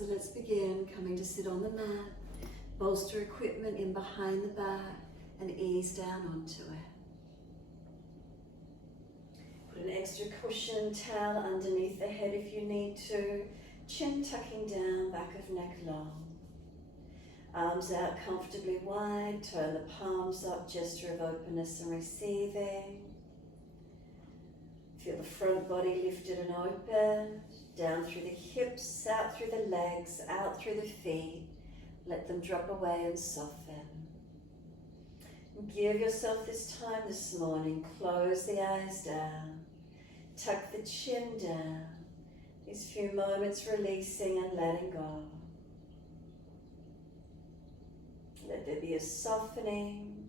So let's begin coming to sit on the mat, bolster equipment in behind the back and ease down onto it. Put an extra cushion towel underneath the head if you need to, chin tucking down, back of neck long. Arms out comfortably wide, turn the palms up, gesture of openness and receiving. Feel the front body lifted and open, down through the hips, out through the legs, out through the feet. Let them drop away and soften. Give yourself this time this morning. Close the eyes down. Tuck the chin down. These few moments releasing and letting go. Let there be a softening.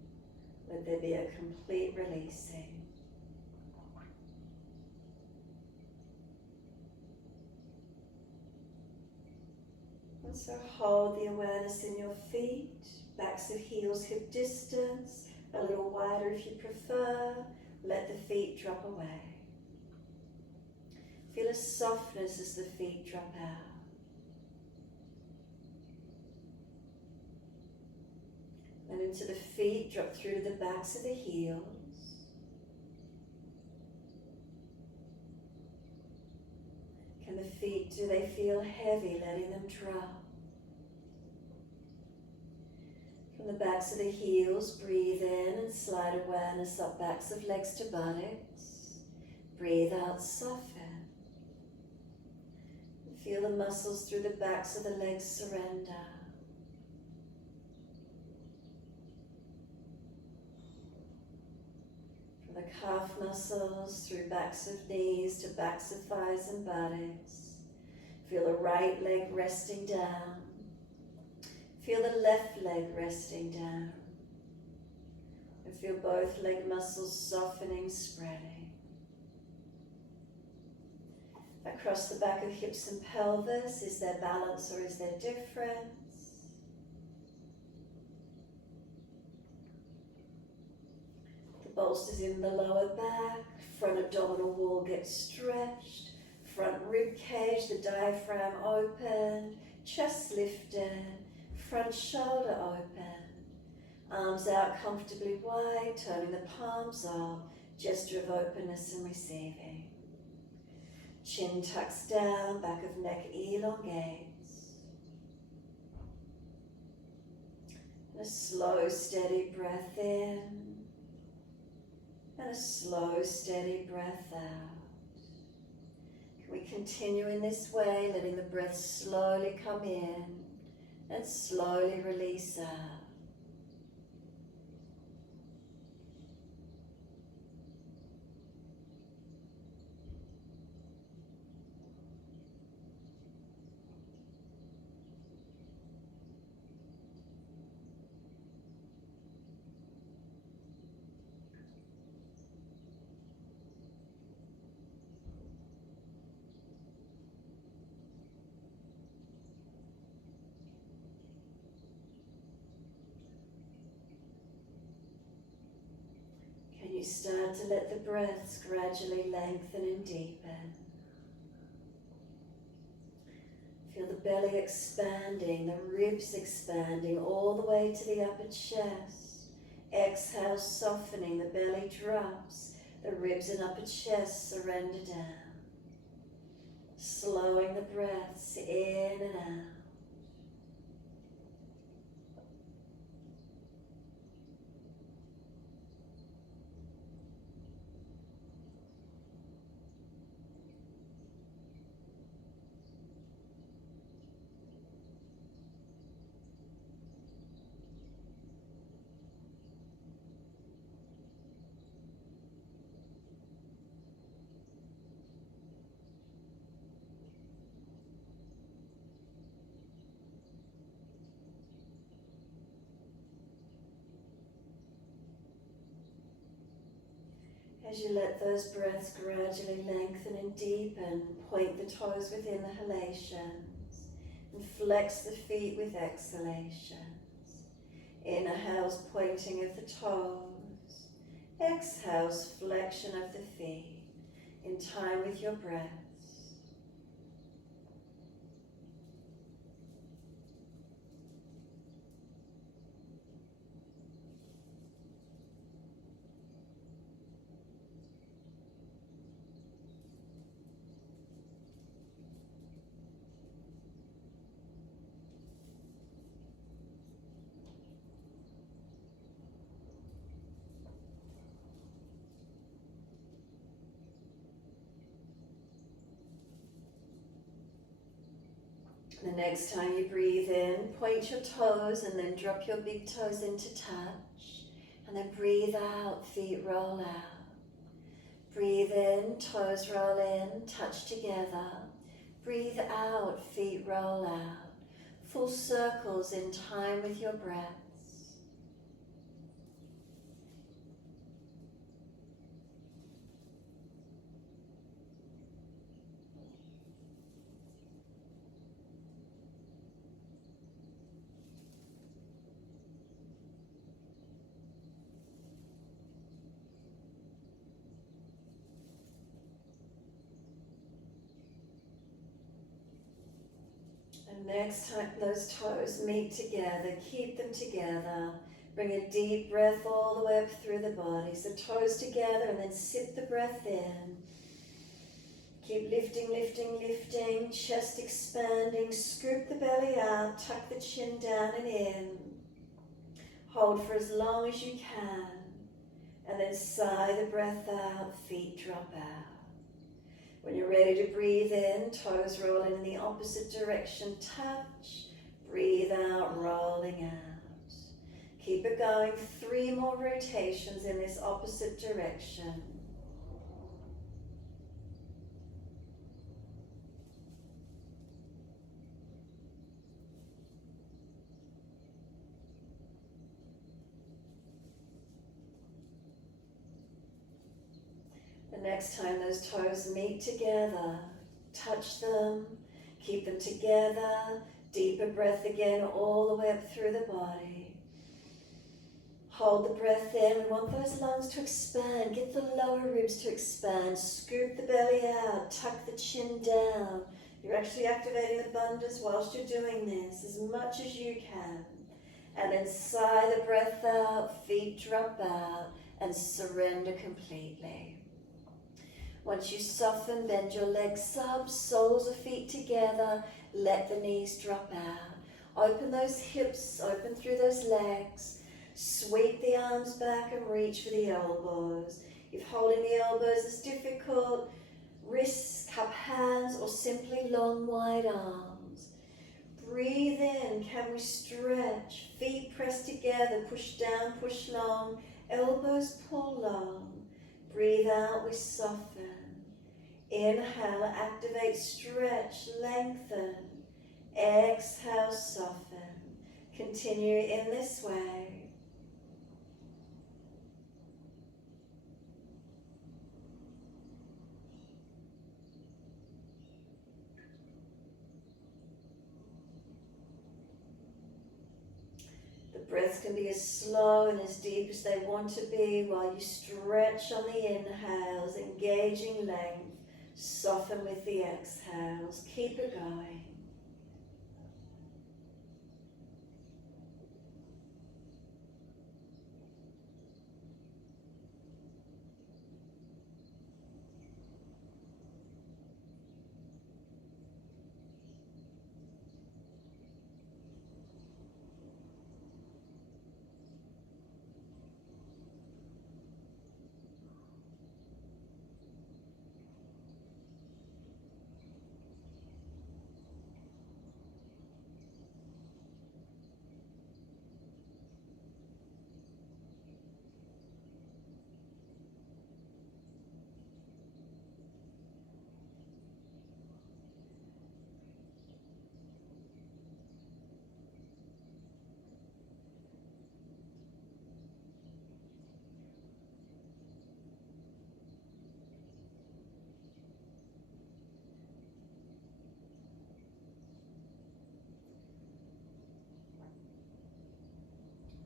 Let there be a complete releasing. And so hold the awareness in your feet, backs of heels hip distance, a little wider if you prefer. Let the feet drop away. Feel a softness as the feet drop out. And into the feet, drop through to the backs of the heels. Can the feet, do they feel heavy, letting them drop? From the backs of the heels, breathe in and slide awareness up backs of legs to buttocks. Breathe out, soften. Feel the muscles through the backs of the legs surrender. From the calf muscles through backs of knees to backs of thighs and buttocks. Feel the right leg resting down. Feel the left leg resting down. And feel both leg muscles softening, spreading. Across the back of hips and pelvis, is there balance or is there difference? The bolster's in the lower back, front abdominal wall gets stretched, front rib cage, the diaphragm open, chest lifted, front shoulder open, arms out comfortably wide, turning the palms up, gesture of openness and receiving. Chin tucks down, back of neck elongates. And a slow, steady breath in, and a slow, steady breath out. Can we continue in this way, letting the breath slowly come in and slowly release out? You start to let the breaths gradually lengthen and deepen. Feel the belly expanding, the ribs expanding all the way to the upper chest. Exhale, softening, the belly drops, the ribs and upper chest surrender down. Slowing the breaths in and out. As you let those breaths gradually lengthen and deepen, point the toes within the halations and flex the feet with exhalations. Inhales, pointing of the toes. Exhales, flexion of the feet in time with your breaths. The next time you breathe in, point your toes and then drop your big toes into touch. And then breathe out, feet roll out. Breathe in, toes roll in, touch together. Breathe out, feet roll out. Full circles in time with your breaths. And next time those toes meet together, keep them together. Bring a deep breath all the way up through the body. So toes together and then sip the breath in. Keep lifting, lifting, lifting. Chest expanding. Scoop the belly out. Tuck the chin down and in. Hold for as long as you can. And then sigh the breath out. Feet drop out. When you're ready to breathe in, toes rolling in the opposite direction, touch, breathe out, rolling out. Keep it going, 3 more rotations in this opposite direction. The next time those toes meet together, touch them, keep them together, deeper breath again all the way up through the body. Hold the breath in. We want those lungs to expand, get the lower ribs to expand, scoop the belly out, tuck the chin down. You're actually activating the bandhas whilst you're doing this as much as you can. And then sigh the breath out, feet drop out, and surrender completely. Once you soften, bend your legs up, soles of feet together, let the knees drop out. Open those hips, open through those legs. Sweep the arms back and reach for the elbows. If holding the elbows is difficult, wrists, cup hands, or simply long, wide arms. Breathe in, can we stretch? Feet press together, push down, push long, elbows pull long. Breathe out, we soften. Inhale, activate, stretch, lengthen. Exhale, soften. Continue in this way. The breaths can be as slow and as deep as they want to be while you stretch on the inhales, engaging length. Soften with the exhales. Keep it going.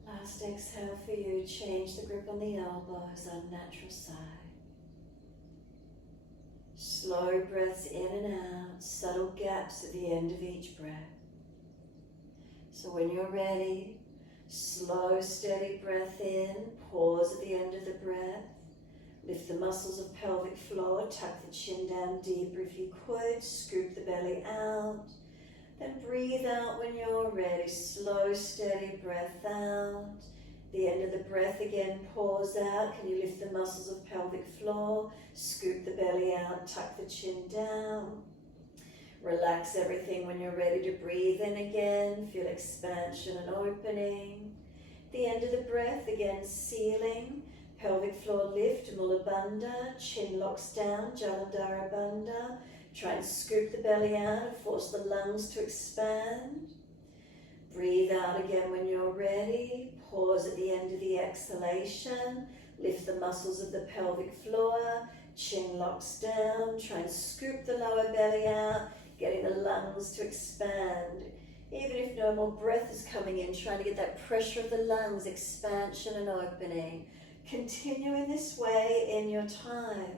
Last exhale for you, change the grip on the elbows, unnatural side. Slow breaths in and out, subtle gaps at the end of each breath. So when you're ready, slow, steady breath in, pause at the end of the breath. Lift the muscles of pelvic floor, tuck the chin down deeper if you could, scoop the belly out. Then breathe out when you're ready. Slow, steady breath out. The end of the breath again, pause out. Can you lift the muscles of pelvic floor? Scoop the belly out, tuck the chin down. Relax everything when you're ready to breathe in again. Feel expansion and opening. The end of the breath, again, sealing. Pelvic floor lift, Mula Bandha. Chin locks down, Jalandhara Bandha. Try and scoop the belly out and force the lungs to expand. Breathe out again when you're ready. Pause at the end of the exhalation. Lift the muscles of the pelvic floor. Chin locks down. Try and scoop the lower belly out, getting the lungs to expand. Even if no more breath is coming in, trying to get that pressure of the lungs, expansion and opening. Continue in this way in your time.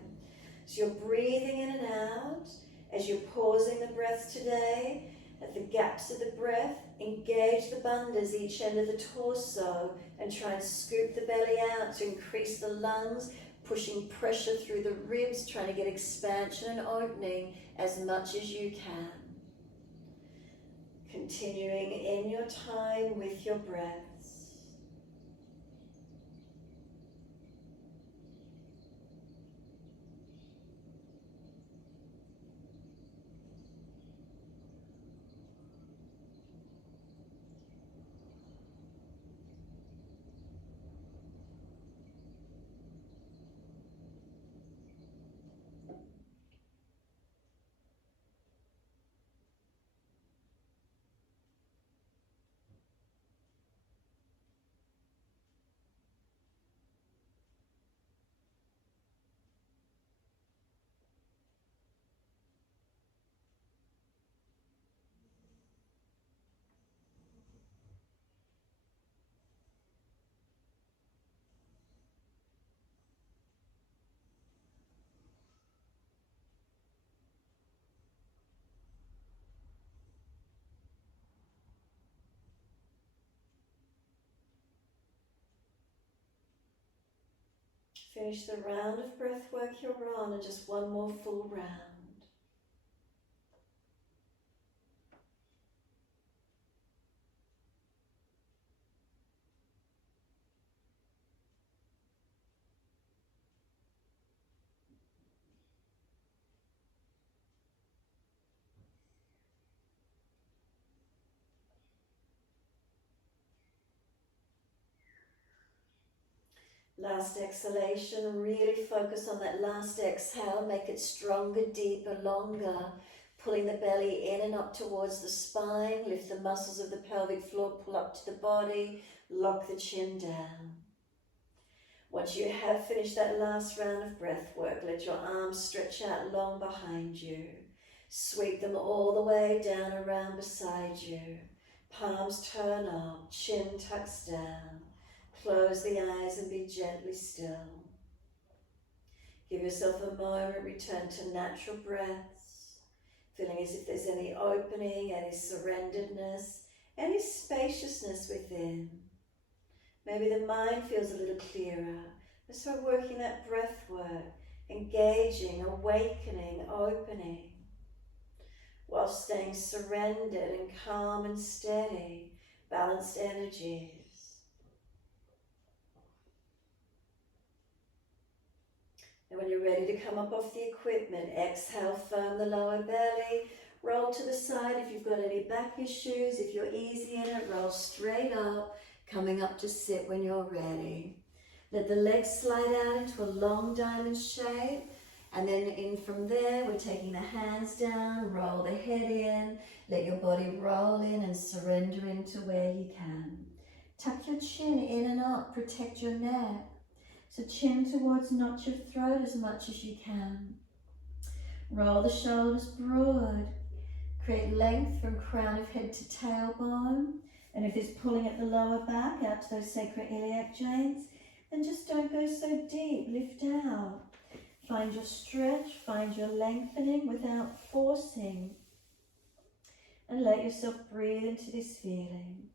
So you're breathing in and out as you're pausing the breath today. At the gaps of the breath, engage the bandhas each end of the torso and try and scoop the belly out to increase the lungs, pushing pressure through the ribs, trying to get expansion and opening as much as you can. Continuing in your time with your breaths. Finish the round of breath work you're on and just one more full round. Last exhalation, really focus on that last exhale, make it stronger, deeper, longer. Pulling the belly in and up towards the spine, lift the muscles of the pelvic floor, pull up to the body, lock the chin down. Once you have finished that last round of breath work, let your arms stretch out long behind you. Sweep them all the way down around beside you. Palms turn up, chin tucks down. Close the eyes and be gently still. Give yourself a moment, return to natural breaths, feeling as if there's any opening, any surrenderedness, any spaciousness within. Maybe the mind feels a little clearer. Let's start working that breath work, engaging, awakening, opening, while staying surrendered and calm and steady, balanced energies. And when you're ready to come up off the equipment, exhale, firm the lower belly, roll to the side if you've got any back issues. If you're easy in it, roll straight up, coming up to sit when you're ready. Let the legs slide out into a long diamond shape, and then in from there, we're taking the hands down, roll the head in, let your body roll in and surrender into where you can. Tuck your chin in and up, protect your neck. So chin towards, not your throat as much as you can. Roll the shoulders broad. Create length from crown of head to tailbone. And if there's pulling at the lower back, out to those sacroiliac joints, then just don't go so deep, lift out. Find your stretch, find your lengthening without forcing. And let yourself breathe into this feeling.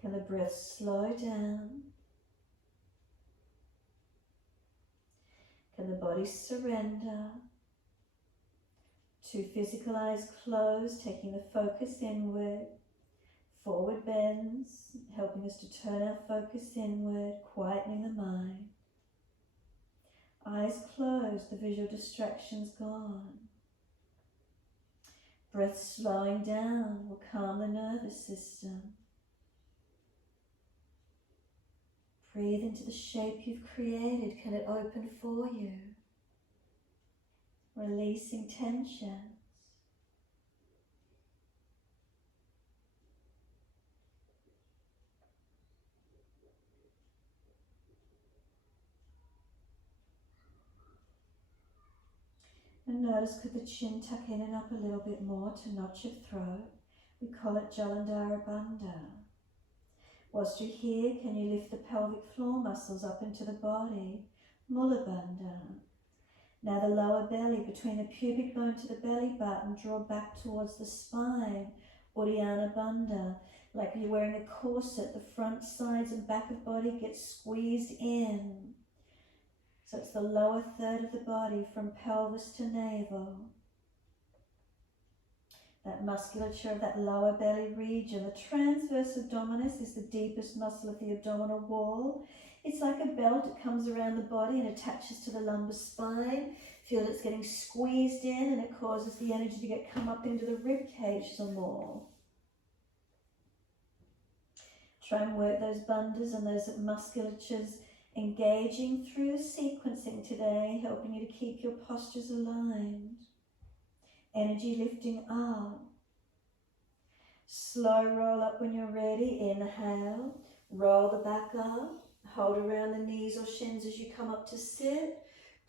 Can the breath slow down? Can the body surrender 2 physical eyes closed, taking the focus inward. Forward bends, helping us to turn our focus inward, quietening the mind. Eyes closed, the visual distractions gone. Breath slowing down will calm the nervous system. Breathe into the shape you've created. Can it open for you? Releasing tensions. And notice, could the chin tuck in and up a little bit more to notch your throat? We call it Jalandhara Bandha. Whilst you're here, can you lift the pelvic floor muscles up into the body? Mula Bandha. Now the lower belly, between the pubic bone to the belly button, draw back towards the spine. Uddiyana Bandha. Like you're wearing a corset, the front, sides and back of body gets squeezed in. So it's the lower third of the body from pelvis to navel. That musculature of that lower belly region. The transverse abdominis is the deepest muscle of the abdominal wall. It's like a belt. It comes around the body and attaches to the lumbar spine. Feel it's getting squeezed in and it causes the energy to come up into the rib cage some more. Try and work those bandhas and those musculatures engaging through the sequencing today, helping you to keep your postures aligned. Energy lifting up. Slow roll up when you're ready. Inhale. Roll the back up. Hold around the knees or shins as you come up to sit.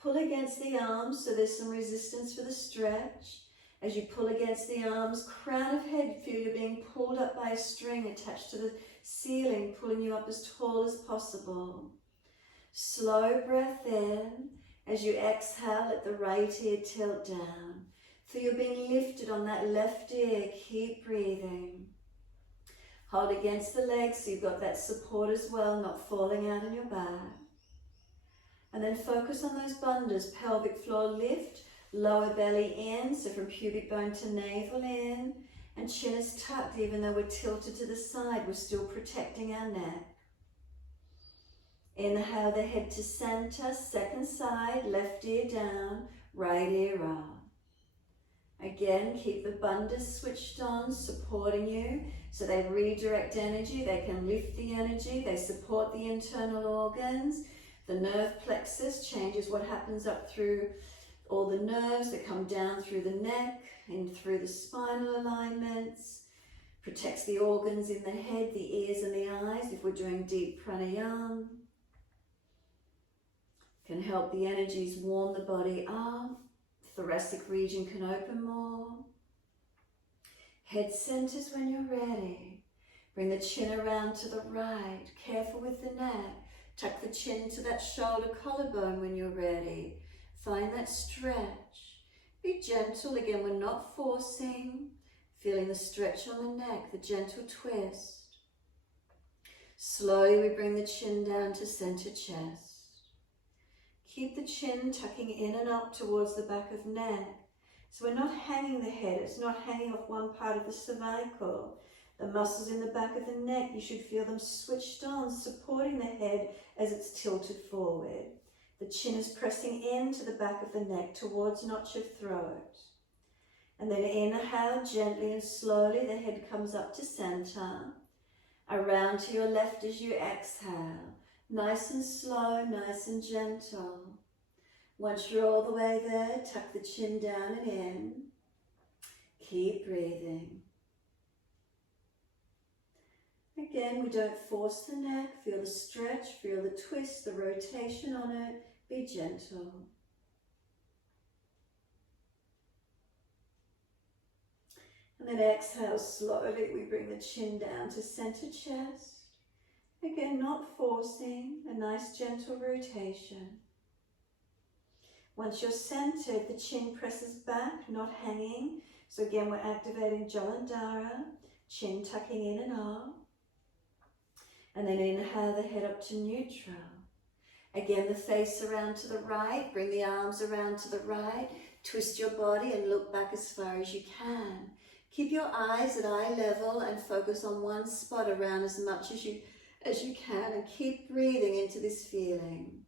Pull against the arms so there's some resistance for the stretch. As you pull against the arms, crown of head, feel you're being pulled up by a string attached to the ceiling, pulling you up as tall as possible. Slow breath in. As you exhale, let the right ear tilt down. Feel you're being lifted on that left ear. Keep breathing. Hold against the legs so you've got that support as well, not falling out on your back. And then focus on those bandhas. Pelvic floor lift, lower belly in, so from pubic bone to navel in, and chin is tucked even though we're tilted to the side, we're still protecting our neck. Inhale the head to center, second side, left ear down, right ear up. Again, keep the bandhas switched on, supporting you, so they redirect energy, they can lift the energy, they support the internal organs. The nerve plexus changes what happens up through all the nerves that come down through the neck and through the spinal alignments. Protects the organs in the head, the ears and the eyes if we're doing deep pranayama. Can help the energies warm the body up. Thoracic region can open more. Head centers when you're ready. Bring the chin around to the right. Careful with the neck. Tuck the chin to that shoulder collarbone when you're ready. Find that stretch. Be gentle. Again, we're not forcing. Feeling the stretch on the neck, the gentle twist. Slowly we bring the chin down to center chest. Keep the chin tucking in and up towards the back of neck. So we're not hanging the head, it's not hanging off one part of the cervical. The muscles in the back of the neck, you should feel them switched on, supporting the head as it's tilted forward. The chin is pressing into the back of the neck towards notch of throat. And then inhale gently and slowly, the head comes up to center. Around to your left as you exhale. Nice and slow, nice and gentle. Once you're all the way there, tuck the chin down and in. Keep breathing. Again, we don't force the neck. Feel the stretch, feel the twist, the rotation on it. Be gentle. And then exhale slowly. We bring the chin down to center chest. Again, not forcing, a nice gentle rotation. Once you're centered, the chin presses back, not hanging. So again, we're activating Jalandhara, chin tucking in and up. And then inhale the head up to neutral. Again, the face around to the right, bring the arms around to the right. Twist your body and look back as far as you can. Keep your eyes at eye level and focus on one spot around as much as you can, and keep breathing into this feeling.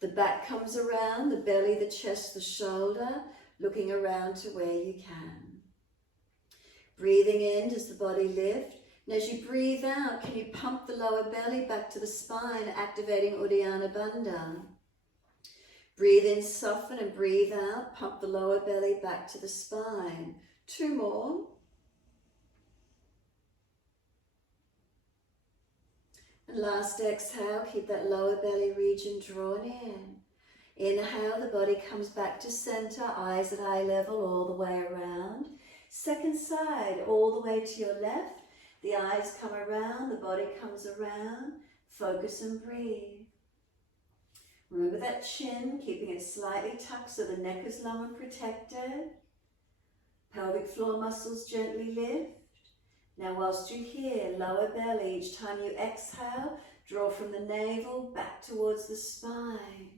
The back comes around, the belly, the chest, the shoulder, looking around to where you can. Breathing in, does the body lift? And as you breathe out, can you pump the lower belly back to the spine, activating Uddiyana Bandha? Breathe in, soften, and breathe out. Pump the lower belly back to the spine. 2 more. And last exhale, keep that lower belly region drawn in. Inhale, the body comes back to center, eyes at eye level all the way around. Second side, all the way to your left. The eyes come around, the body comes around. Focus and breathe. Remember that chin, keeping it slightly tucked so the neck is long and protected. Pelvic floor muscles gently lift. Now whilst you're here, lower belly, each time you exhale, draw from the navel back towards the spine.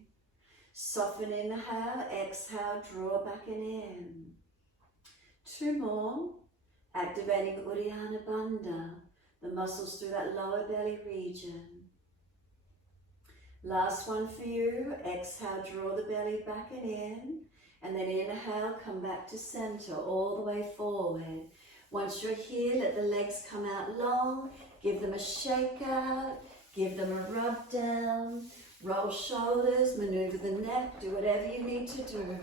Soften, inhale, exhale, draw back and in. 2 more. Activating Uddiyana Bandha, the muscles through that lower belly region. Last one for you. Exhale, draw the belly back and in. And then inhale, come back to center, all the way forward. Once you're here, let the legs come out long. Give them a shake out. Give them a rub down. Roll shoulders, maneuver the neck. Do whatever you need to do.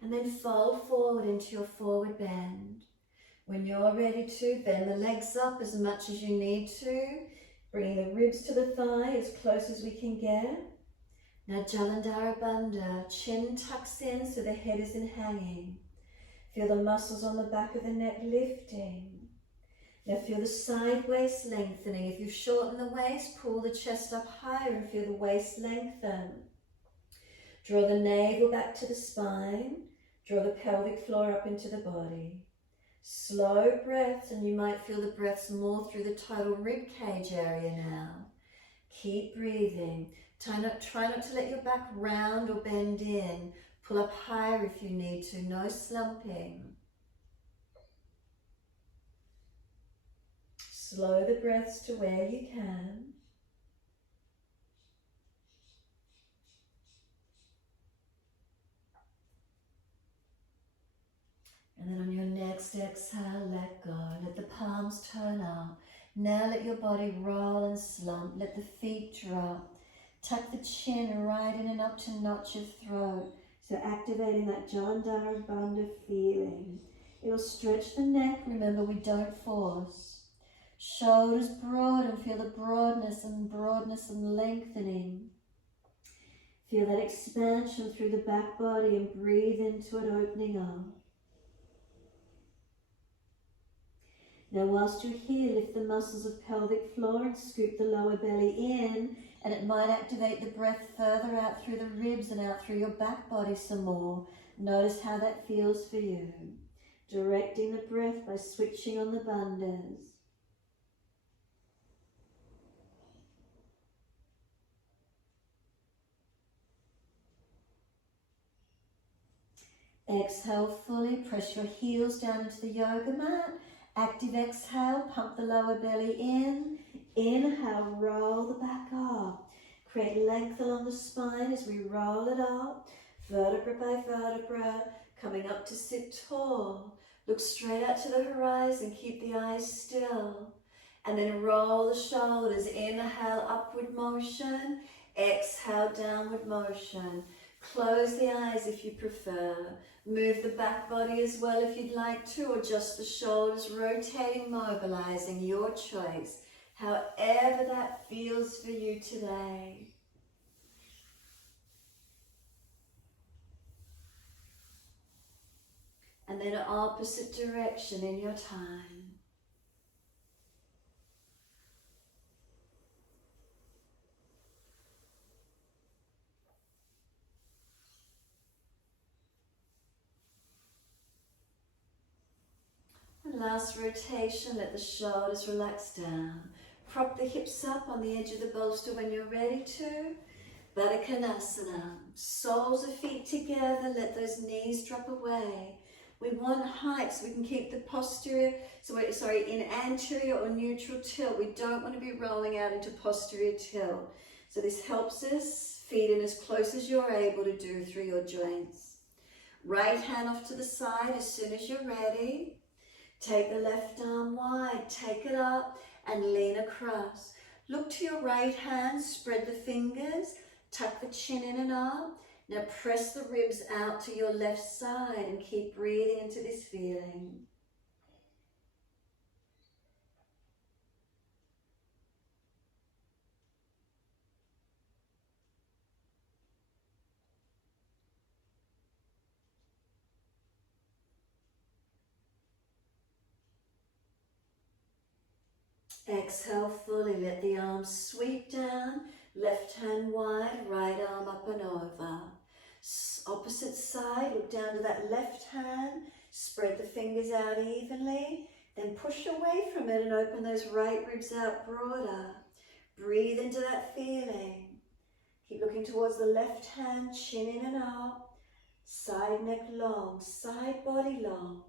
And then fold forward into your forward bend. When you're ready to, bend the legs up as much as you need to. Bringing the ribs to the thigh as close as we can get. Now Jalandhara Bandha, chin tucks in so the head isn't hanging. Feel the muscles on the back of the neck lifting. Now feel the side waist lengthening. If you shorten the waist, pull the chest up higher and feel the waist lengthen. Draw the navel back to the spine. Draw the pelvic floor up into the body. Slow breaths, and you might feel the breaths more through the total rib cage area now. Keep breathing. Try not to let your back round or bend in. Pull up higher if you need to. No slumping. Slow the breaths to where you can. And then on your next exhale, let go. Let the palms turn up. Now let your body roll and slump. Let the feet drop. Tuck the chin right in and up to notch your throat. So activating that Jalandhara Bandha feeling. It'll stretch the neck. Remember, we don't force. Shoulders broad and feel the broadness and lengthening. Feel that expansion through the back body and breathe into it, opening up. Now whilst you're here, lift the muscles of pelvic floor and scoop the lower belly in, and it might activate the breath further out through the ribs and out through your back body some more. Notice how that feels for you. Directing the breath by switching on the bandhas. Exhale fully, press your heels down into the yoga mat. Active exhale, pump the lower belly in. Inhale, roll the back up. Create length along the spine as we roll it up. Vertebra by vertebra, coming up to sit tall. Look straight out to the horizon, keep the eyes still. And then roll the shoulders. Inhale, upward motion. Exhale, downward motion. Close the eyes if you prefer. Move the back body as well if you'd like to, or just the shoulders, rotating, mobilizing, your choice. However that feels for you today. And then opposite direction in your time. Last rotation, let the shoulders relax down. Prop the hips up on the edge of the bolster when you're ready to. Badakanasana. Soles of feet together, let those knees drop away. We want height so we can keep the posterior, in anterior or neutral tilt. We don't want to be rolling out into posterior tilt. So this helps us feet in as close as you're able to do through your joints. Right hand off to the side as soon as you're ready. Take the left arm wide, take it up and lean across. Look to your right hand, spread the fingers, tuck the chin in and up. Now press the ribs out to your left side and keep breathing into this feeling. Exhale fully, let the arms sweep down, left hand wide, right arm up and over. Opposite side, look down to that left hand, spread the fingers out evenly, then push away from it and open those right ribs out broader. Breathe into that feeling. Keep looking towards the left hand, chin in and up, side neck long, side body long.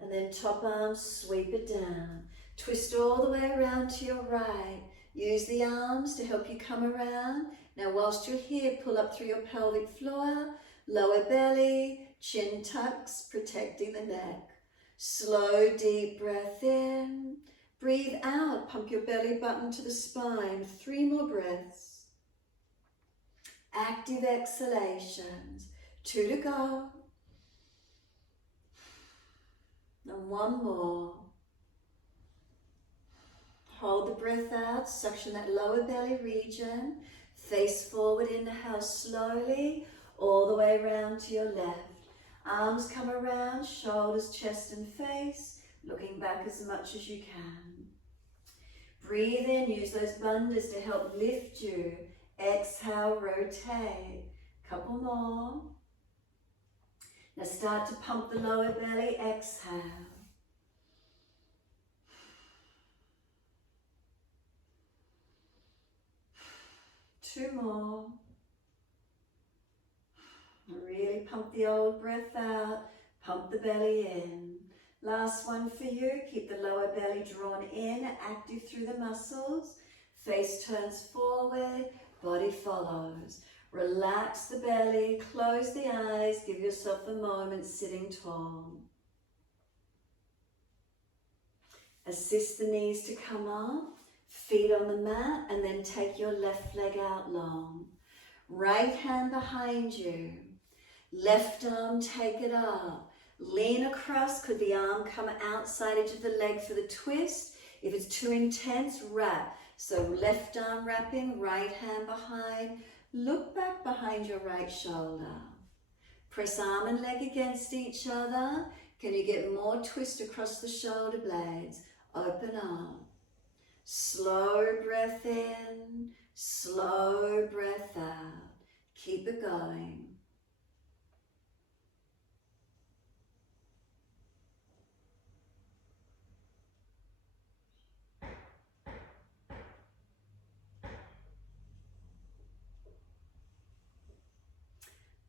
And then top arm, sweep it down. Twist all the way around to your right. Use the arms to help you come around. Now whilst you're here, pull up through your pelvic floor, lower belly, chin tucks, protecting the neck. Slow, deep breath in. Breathe out, pump your belly button to the spine. 3 more breaths. Active exhalations. 2 to go. And 1 more. Hold the breath out, suction that lower belly region. Face forward, inhale slowly, all the way around to your left. Arms come around, shoulders, chest and face, looking back as much as you can. Breathe in, use those bandhas to help lift you. Exhale, rotate. Couple more. Now start to pump the lower belly, exhale. Two more. Really pump the old breath out, pump the belly in. Last one for you, keep the lower belly drawn in, active through the muscles. Face turns forward, body follows. Relax the belly, close the eyes, give yourself a moment sitting tall. Assist the knees to come up, feet on the mat, and then take your left leg out long. Right hand behind you. Left arm, take it up. Lean across, could the arm come outside edge of the leg for the twist? If it's too intense, wrap. So left arm wrapping, right hand behind. Look back behind your right shoulder. Press arm and leg against each other. Can you get more twist across the shoulder blades? Open up. Slow breath in, slow breath out. Keep it going.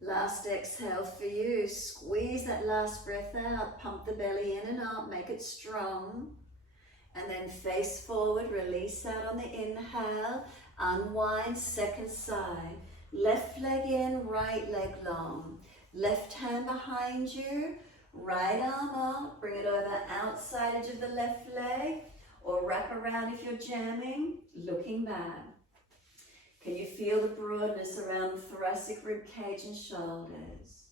Last exhale for you. Squeeze that last breath out. Pump the belly in and up. Make it strong. And then face forward. Release out on the inhale. Unwind. Second side. Left leg in. Right leg long. Left hand behind you. Right arm up. Bring it over outside edge of the left leg. Or wrap around if you're jamming. Looking back. Can you feel the broadness around the thoracic rib cage and shoulders?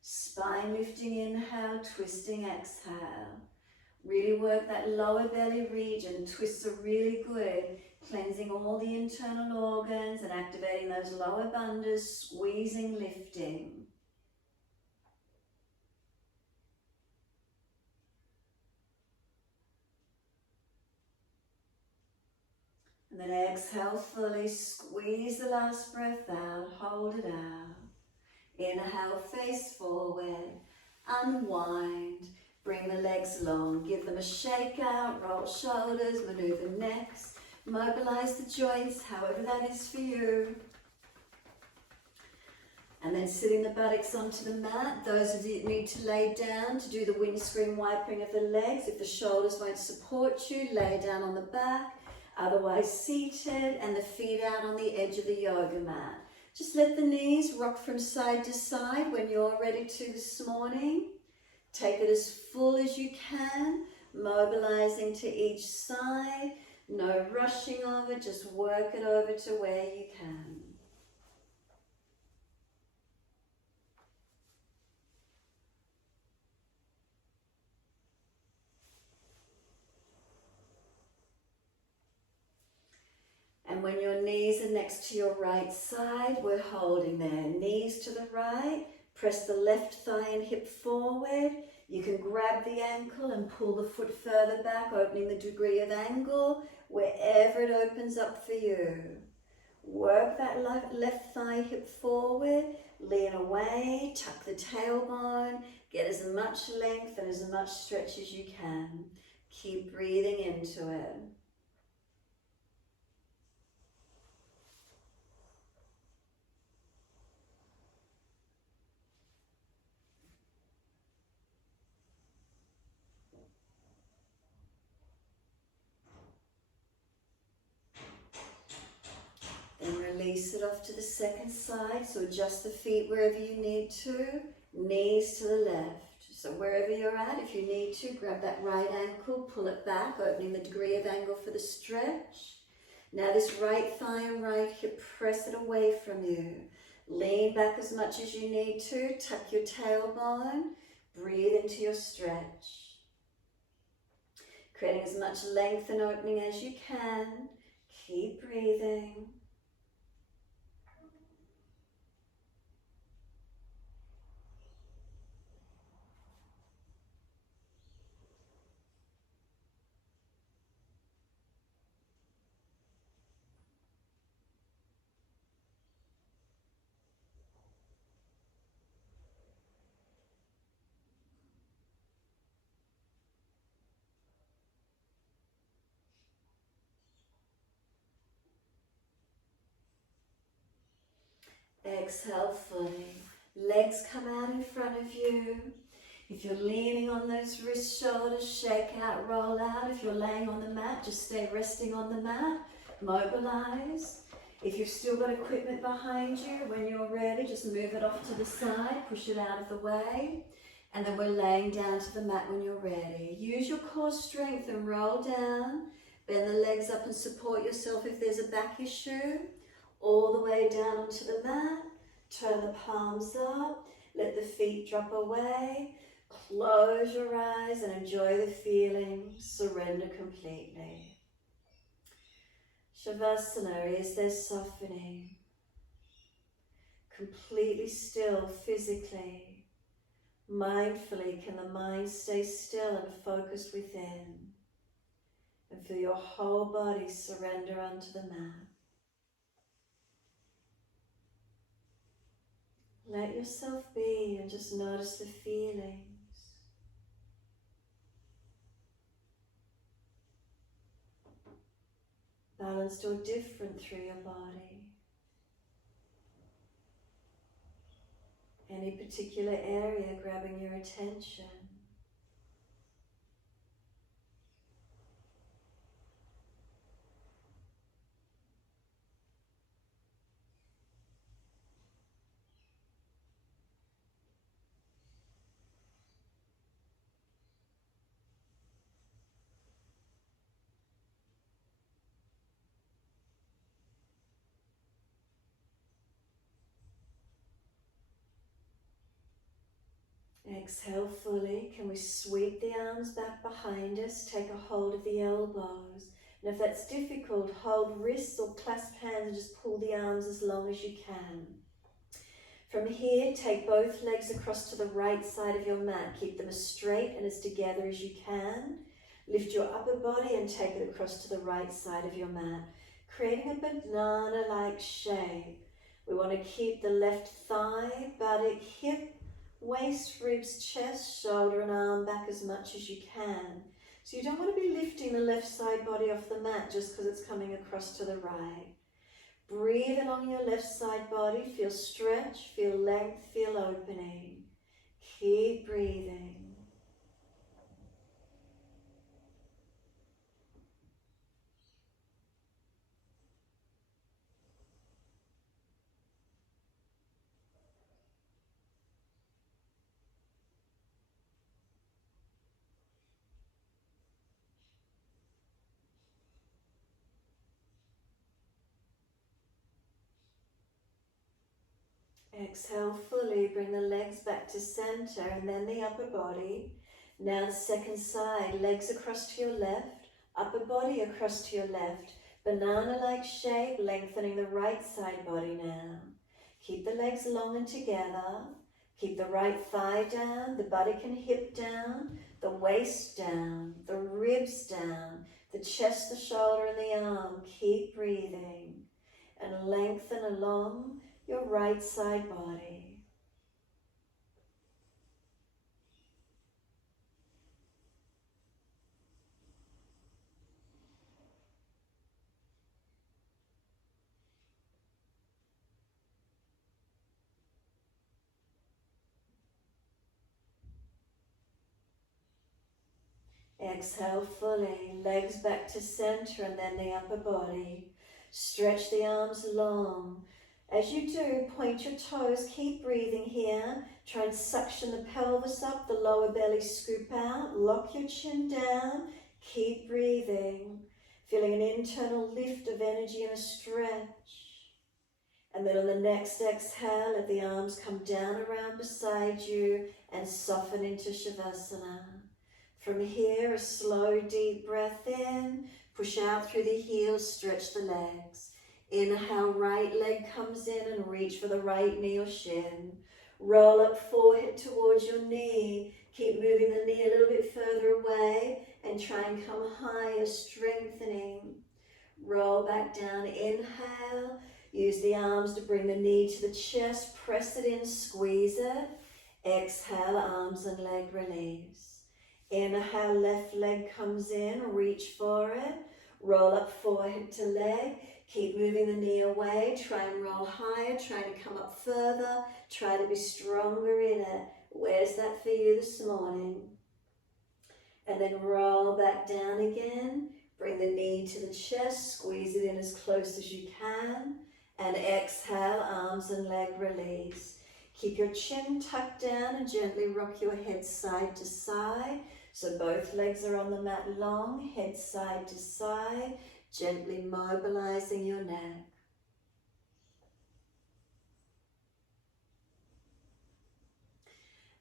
Spine lifting, inhale, twisting, exhale. Really work that lower belly region. Twists are really good, cleansing all the internal organs and activating those lower bandhas, squeezing, lifting. And then exhale fully, squeeze the last breath out, hold it out. Inhale, face forward, unwind. Bring the legs long, give them a shake out, roll shoulders, maneuver necks, mobilize the joints, however that is for you. And then sitting the buttocks onto the mat. Those of you that need to lay down to do the windscreen wiping of the legs. If the shoulders won't support you, lay down on the back. Otherwise seated and the feet out on the edge of the yoga mat. Just let the knees rock from side to side when you're ready to this morning. Take it as full as you can, mobilizing to each side. No rushing over, just work it over to where you can. And when your knees are next to your right side, we're holding there. Knees to the right, press the left thigh and hip forward. You can grab the ankle and pull the foot further back, opening the degree of angle, wherever it opens up for you. Work that left thigh hip forward, lean away, tuck the tailbone, get as much length and as much stretch as you can. Keep breathing into it. Then release it off to the second side. So adjust the feet wherever you need to. Knees to the left. So wherever you're at, if you need to, grab that right ankle, pull it back, opening the degree of angle for the stretch. Now this right thigh and right hip, press it away from you. Lean back as much as you need to. Tuck your tailbone. Breathe into your stretch. Creating as much length and opening as you can. Keep breathing. Exhale fully. Legs come out in front of you. If you're leaning on those wrist shoulders, shake out, roll out. If you're laying on the mat, just stay resting on the mat. Mobilize. If you've still got equipment behind you, when you're ready, just move it off to the side, push it out of the way. And then we're laying down to the mat when you're ready. Use your core strength and roll down. Bend the legs up and support yourself if there's a back issue. All the way down onto the mat. Turn the palms up. Let the feet drop away. Close your eyes and enjoy the feeling. Surrender completely. Shavasana is there softening. Completely still physically. Mindfully, can the mind stay still and focused within? And feel your whole body surrender onto the mat. Let yourself be and just notice the feelings. Balanced or different through your body. Any particular area grabbing your attention. Exhale fully. Can we sweep the arms back behind us? Take a hold of the elbows. And if that's difficult, hold wrists or clasp hands and just pull the arms as long as you can. From here, take both legs across to the right side of your mat. Keep them as straight and as together as you can. Lift your upper body and take it across to the right side of your mat, creating a banana-like shape. We want to keep the left thigh, buttock, hip waist, ribs, chest, shoulder and arm back as much as you can. So you don't want to be lifting the left side body off the mat just because it's coming across to the right. Breathe along your left side body, feel stretch, feel length, feel opening. Keep breathing. Exhale fully, bring the legs back to center and then the upper body. Now the second side, legs across to your left, upper body across to your left. Banana-like shape, lengthening the right side body now. Keep the legs long and together. Keep the right thigh down, the buttock and hip down, the waist down, the ribs down, the chest, the shoulder and the arm. Keep breathing and lengthen along your right side body. Exhale fully, legs back to center and then the upper body. Stretch the arms long. As you do, point your toes, keep breathing here. Try and suction the pelvis up, the lower belly scoop out. Lock your chin down, keep breathing. Feeling an internal lift of energy and a stretch. And then on the next exhale, let the arms come down around beside you and soften into Shavasana. From here, a slow, deep breath in. Push out through the heels, stretch the legs. Inhale, right leg comes in and reach for the right knee or shin. Roll up forehead towards your knee. Keep moving the knee a little bit further away and try and come higher, strengthening. Roll back down, inhale. Use the arms to bring the knee to the chest. Press it in, squeeze it. Exhale, arms and leg release. Inhale, left leg comes in, reach for it. Roll up forehead to leg. Keep moving the knee away. Try and roll higher. Try to come up further. Try to be stronger in it. Where's that for you this morning? And then roll back down again. Bring the knee to the chest. Squeeze it in as close as you can. And exhale, arms and leg release. Keep your chin tucked down and gently rock your head side to side. So both legs are on the mat long, head side to side, gently mobilizing your neck.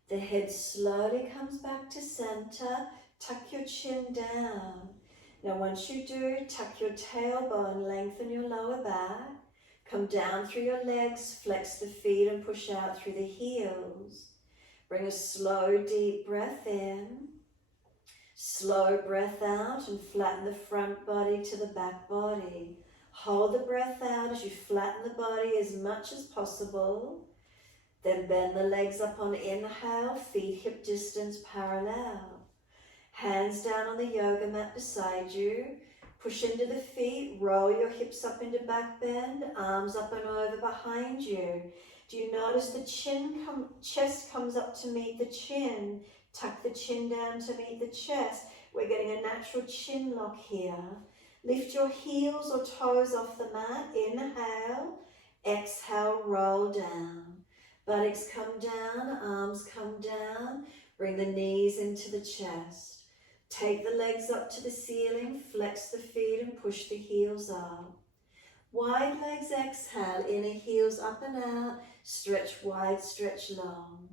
The head slowly comes back to center. Tuck your chin down. Now once you do, tuck your tailbone, lengthen your lower back. Come down through your legs, flex the feet and push out through the heels. Bring a slow, deep breath in. Slow breath out and flatten the front body to the back body. Hold the breath out as you flatten the body as much as possible. Then bend the legs up on inhale, feet hip distance parallel. Hands down on the yoga mat beside you. Push into the feet, roll your hips up into back bend, arms up and over behind you. Do you notice the chest comes up to meet the chin? Tuck the chin down to meet the chest. We're getting a natural chin lock here. Lift your heels or toes off the mat. Inhale. Exhale, roll down. Buttocks come down, arms come down. Bring the knees into the chest. Take the legs up to the ceiling. Flex the feet and push the heels up. Wide legs, exhale. Inner heels up and out. Stretch wide, stretch long.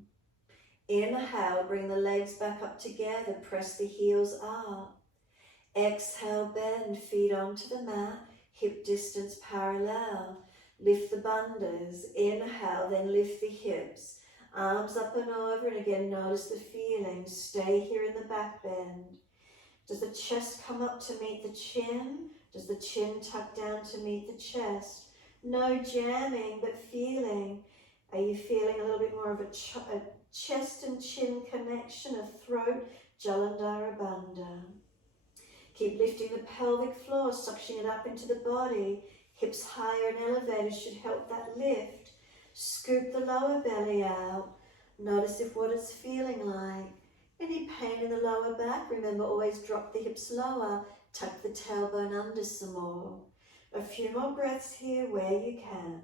Inhale, bring the legs back up together, press the heels up. Exhale, bend, feet onto the mat, hip distance parallel. Lift the bandhas. Inhale, then lift the hips. Arms up and over, and again notice the feeling. Stay here in the back bend. Does the chest come up to meet the chin? Does the chin tuck down to meet the chest? No jamming, but feeling. Are you feeling a little bit more of a chest and chin connection of throat, Jalandhara Bandha. Keep lifting the pelvic floor, suctioning it up into the body. Hips higher and elevated should help that lift. Scoop the lower belly out. Notice what it's feeling like. Any pain in the lower back, remember always drop the hips lower. Tuck the tailbone under some more. A few more breaths here where you can.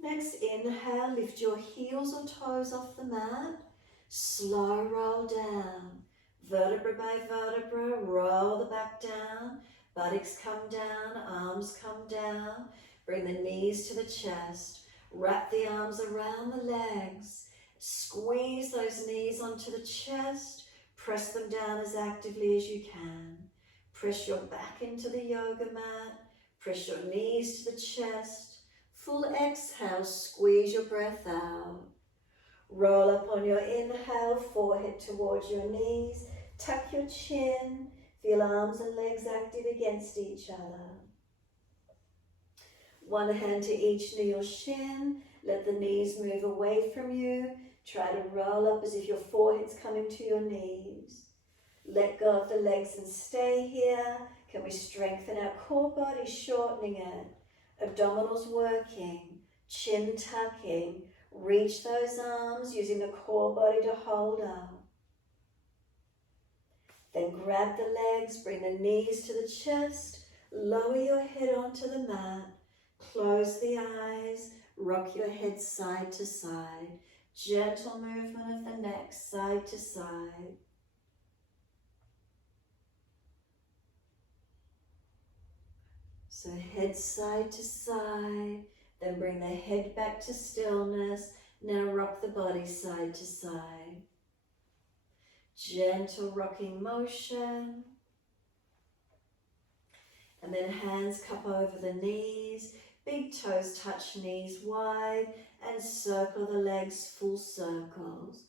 Next, inhale, lift your heels or toes off the mat. Slow roll down. Vertebra by vertebra, roll the back down. Buttocks come down, arms come down. Bring the knees to the chest. Wrap the arms around the legs. Squeeze those knees onto the chest. Press them down as actively as you can. Press your back into the yoga mat. Press your knees to the chest. Full exhale, squeeze your breath out. Roll up on your inhale, forehead towards your knees. Tuck your chin. Feel arms and legs active against each other. One hand to each knee or shin. Let the knees move away from you. Try to roll up as if your forehead's coming to your knees. Let go of the legs and stay here. Can we strengthen our core body, shortening it? Abdominals working, chin tucking. Reach those arms using the core body to hold up. Then grab the legs, bring the knees to the chest. Lower your head onto the mat. Close the eyes. Rock your head side to side. Gentle movement of the neck side to side. So head side to side, then bring the head back to stillness. Now rock the body side to side. Gentle rocking motion. And then hands cup over the knees, big toes touch knees wide, and circle the legs full circles.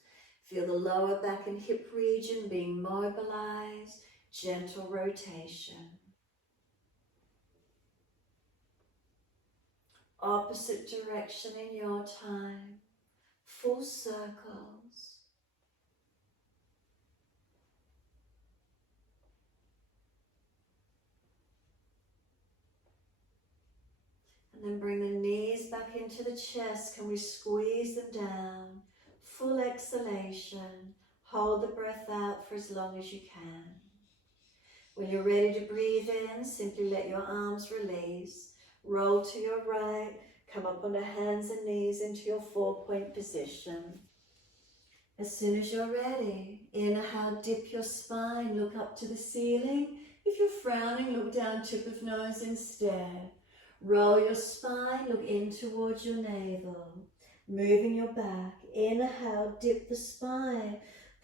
Feel the lower back and hip region being mobilized, gentle rotation. Opposite direction in your time, full circles. And then bring the knees back into the chest. Can we squeeze them down? Full exhalation. Hold the breath out for as long as you can. When you're ready to breathe in, simply let your arms release. Roll to your right. Come up onto hands and knees into your 4-point position. As soon as you're ready, inhale, dip your spine, look up to the ceiling. If you're frowning, look down, tip of nose instead. Roll your spine, look in towards your navel. Moving your back, inhale, dip the spine.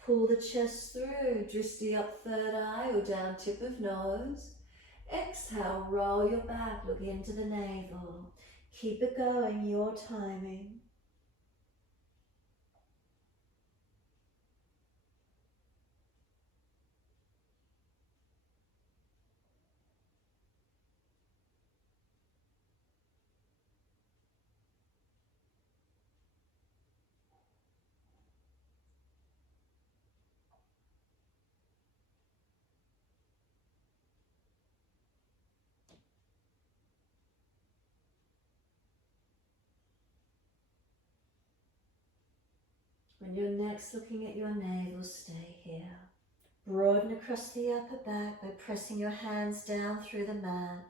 Pull the chest through, dristy up third eye or down tip of nose. Exhale, roll your back, look into the navel. Keep it going, your timing. When you're next looking at your navel, stay here. Broaden across the upper back by pressing your hands down through the mat.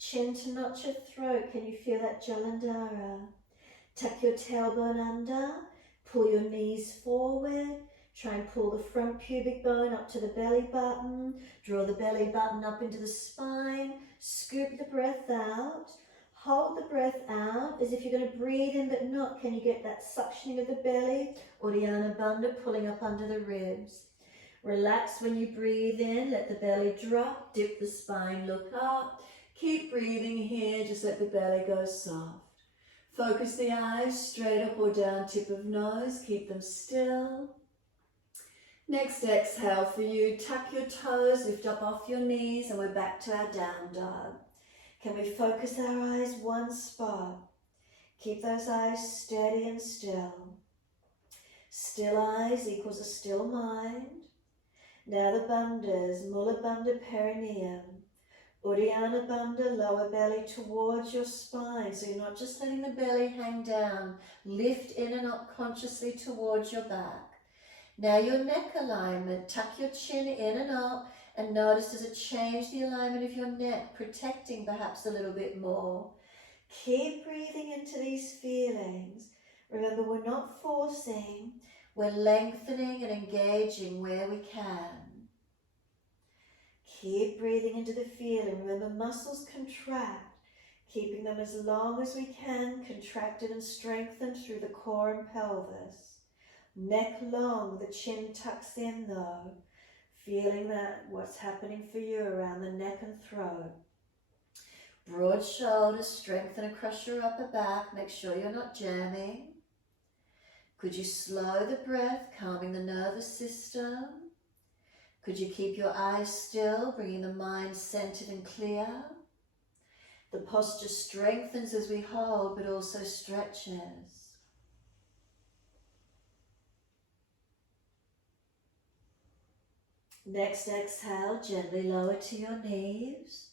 Chin to notch your throat. Can you feel that Jalandhara? Tuck your tailbone under. Pull your knees forward. Try and pull the front pubic bone up to the belly button. Draw the belly button up into the spine. Scoop the breath out. Hold the breath out as if you're going to breathe in but not. Can you get that suctioning of the belly? Uddiyana Bandha, pulling up under the ribs. Relax when you breathe in. Let the belly drop. Dip the spine, look up. Keep breathing here. Just let the belly go soft. Focus the eyes straight up or down tip of nose. Keep them still. Next exhale for you. Tuck your toes. Lift up off your knees and we're back to our down dog. Can we focus our eyes one spot? Keep those eyes steady and still. Still eyes equals a still mind. Now the bandhas, Mula Bandha perineum, Uddiyana Bandha lower belly towards your spine. So you're not just letting the belly hang down. Lift in and up consciously towards your back. Now your neck alignment, tuck your chin in and up and notice does it change the alignment of your neck, protecting perhaps a little bit more. Keep breathing into these feelings. Remember, we're not forcing, we're lengthening and engaging where we can. Keep breathing into the feeling. Remember, muscles contract, keeping them as long as we can, contracted and strengthened through the core and pelvis. Neck long, the chin tucks in though, feeling that what's happening for you around the neck and throat. Broad shoulders, strengthen across your upper back. Make sure you're not jamming. Could you slow the breath, calming the nervous system? Could you keep your eyes still, bringing the mind centered and clear? The posture strengthens as we hold, but also stretches. Next exhale, gently lower to your knees,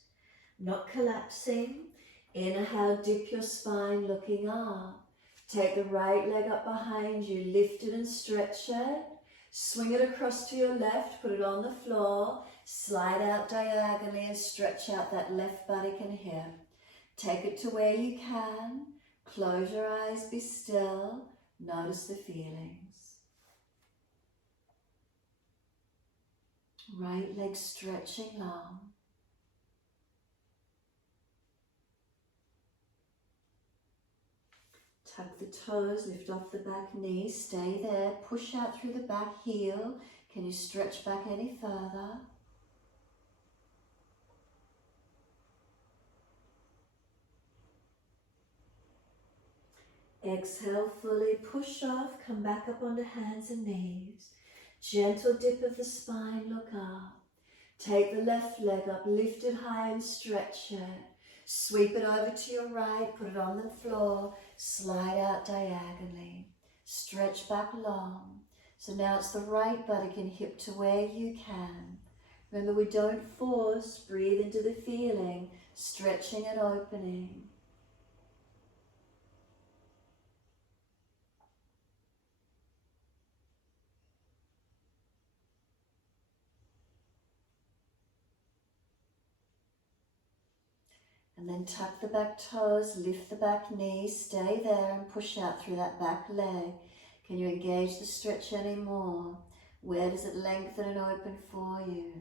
not collapsing. Inhale, dip your spine, looking up. Take the right leg up behind you, lift it and stretch it. Swing it across to your left, put it on the floor, slide out diagonally and stretch out that left buttock and hip. Take it to where you can. Close your eyes, be still. Notice the feelings. Right leg stretching long. Tuck the toes, lift off the back knee, stay there, push out through the back heel. Can you stretch back any further? Exhale fully, push off, come back up onto hands and knees. Gentle dip of the spine, look up. Take the left leg up, lift it high and stretch it. Sweep it over to your right, put it on the floor, slide out diagonally. Stretch back long. So now it's the right buttock and hip to where you can. Remember, we don't force, breathe into the feeling, stretching and opening. And then tuck the back toes, lift the back knee, stay there and push out through that back leg. Can you engage the stretch anymore? Where does it lengthen and open for you?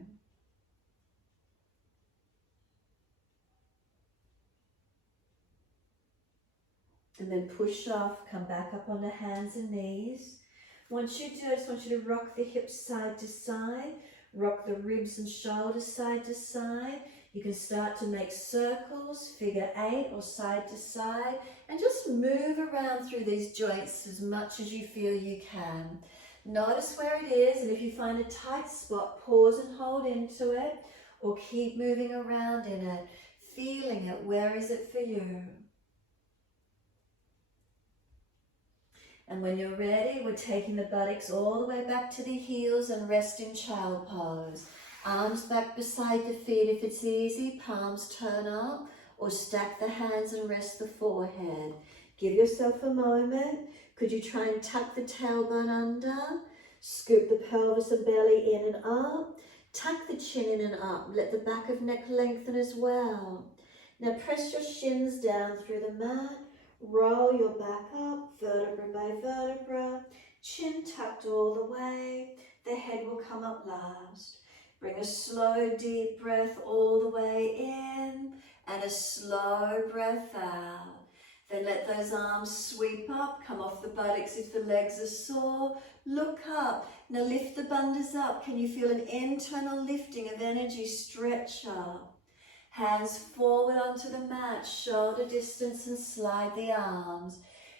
And then push off, come back up on the hands and knees. Once you do, I just want you to rock the hips side to side, rock the ribs and shoulders side to side. You can start to make circles, figure 8 or side to side, and just move around through these joints as much as you feel you can. Notice where it is, and if you find a tight spot, pause and hold into it, or keep moving around in it, feeling it. Where is it for you? And when you're ready, we're taking the buttocks all the way back to the heels and rest in child pose. Arms back beside the feet if it's easy, palms turn up, or stack the hands and rest the forehead. Give yourself a moment. Could you try and tuck the tailbone under? Scoop the pelvis and belly in and up. Tuck the chin in and up. Let the back of neck lengthen as well. Now press your shins down through the mat. Roll your back up, vertebra by vertebra. Chin tucked all the way. The head will come up last. Bring a slow, deep breath all the way in and a slow breath out. Then let those arms sweep up, come off the buttocks if the legs are sore. Look up. Now lift the bandhas up. Can you feel an internal lifting of energy? Stretch up. Hands forward onto the mat, shoulder distance, and slide the arms.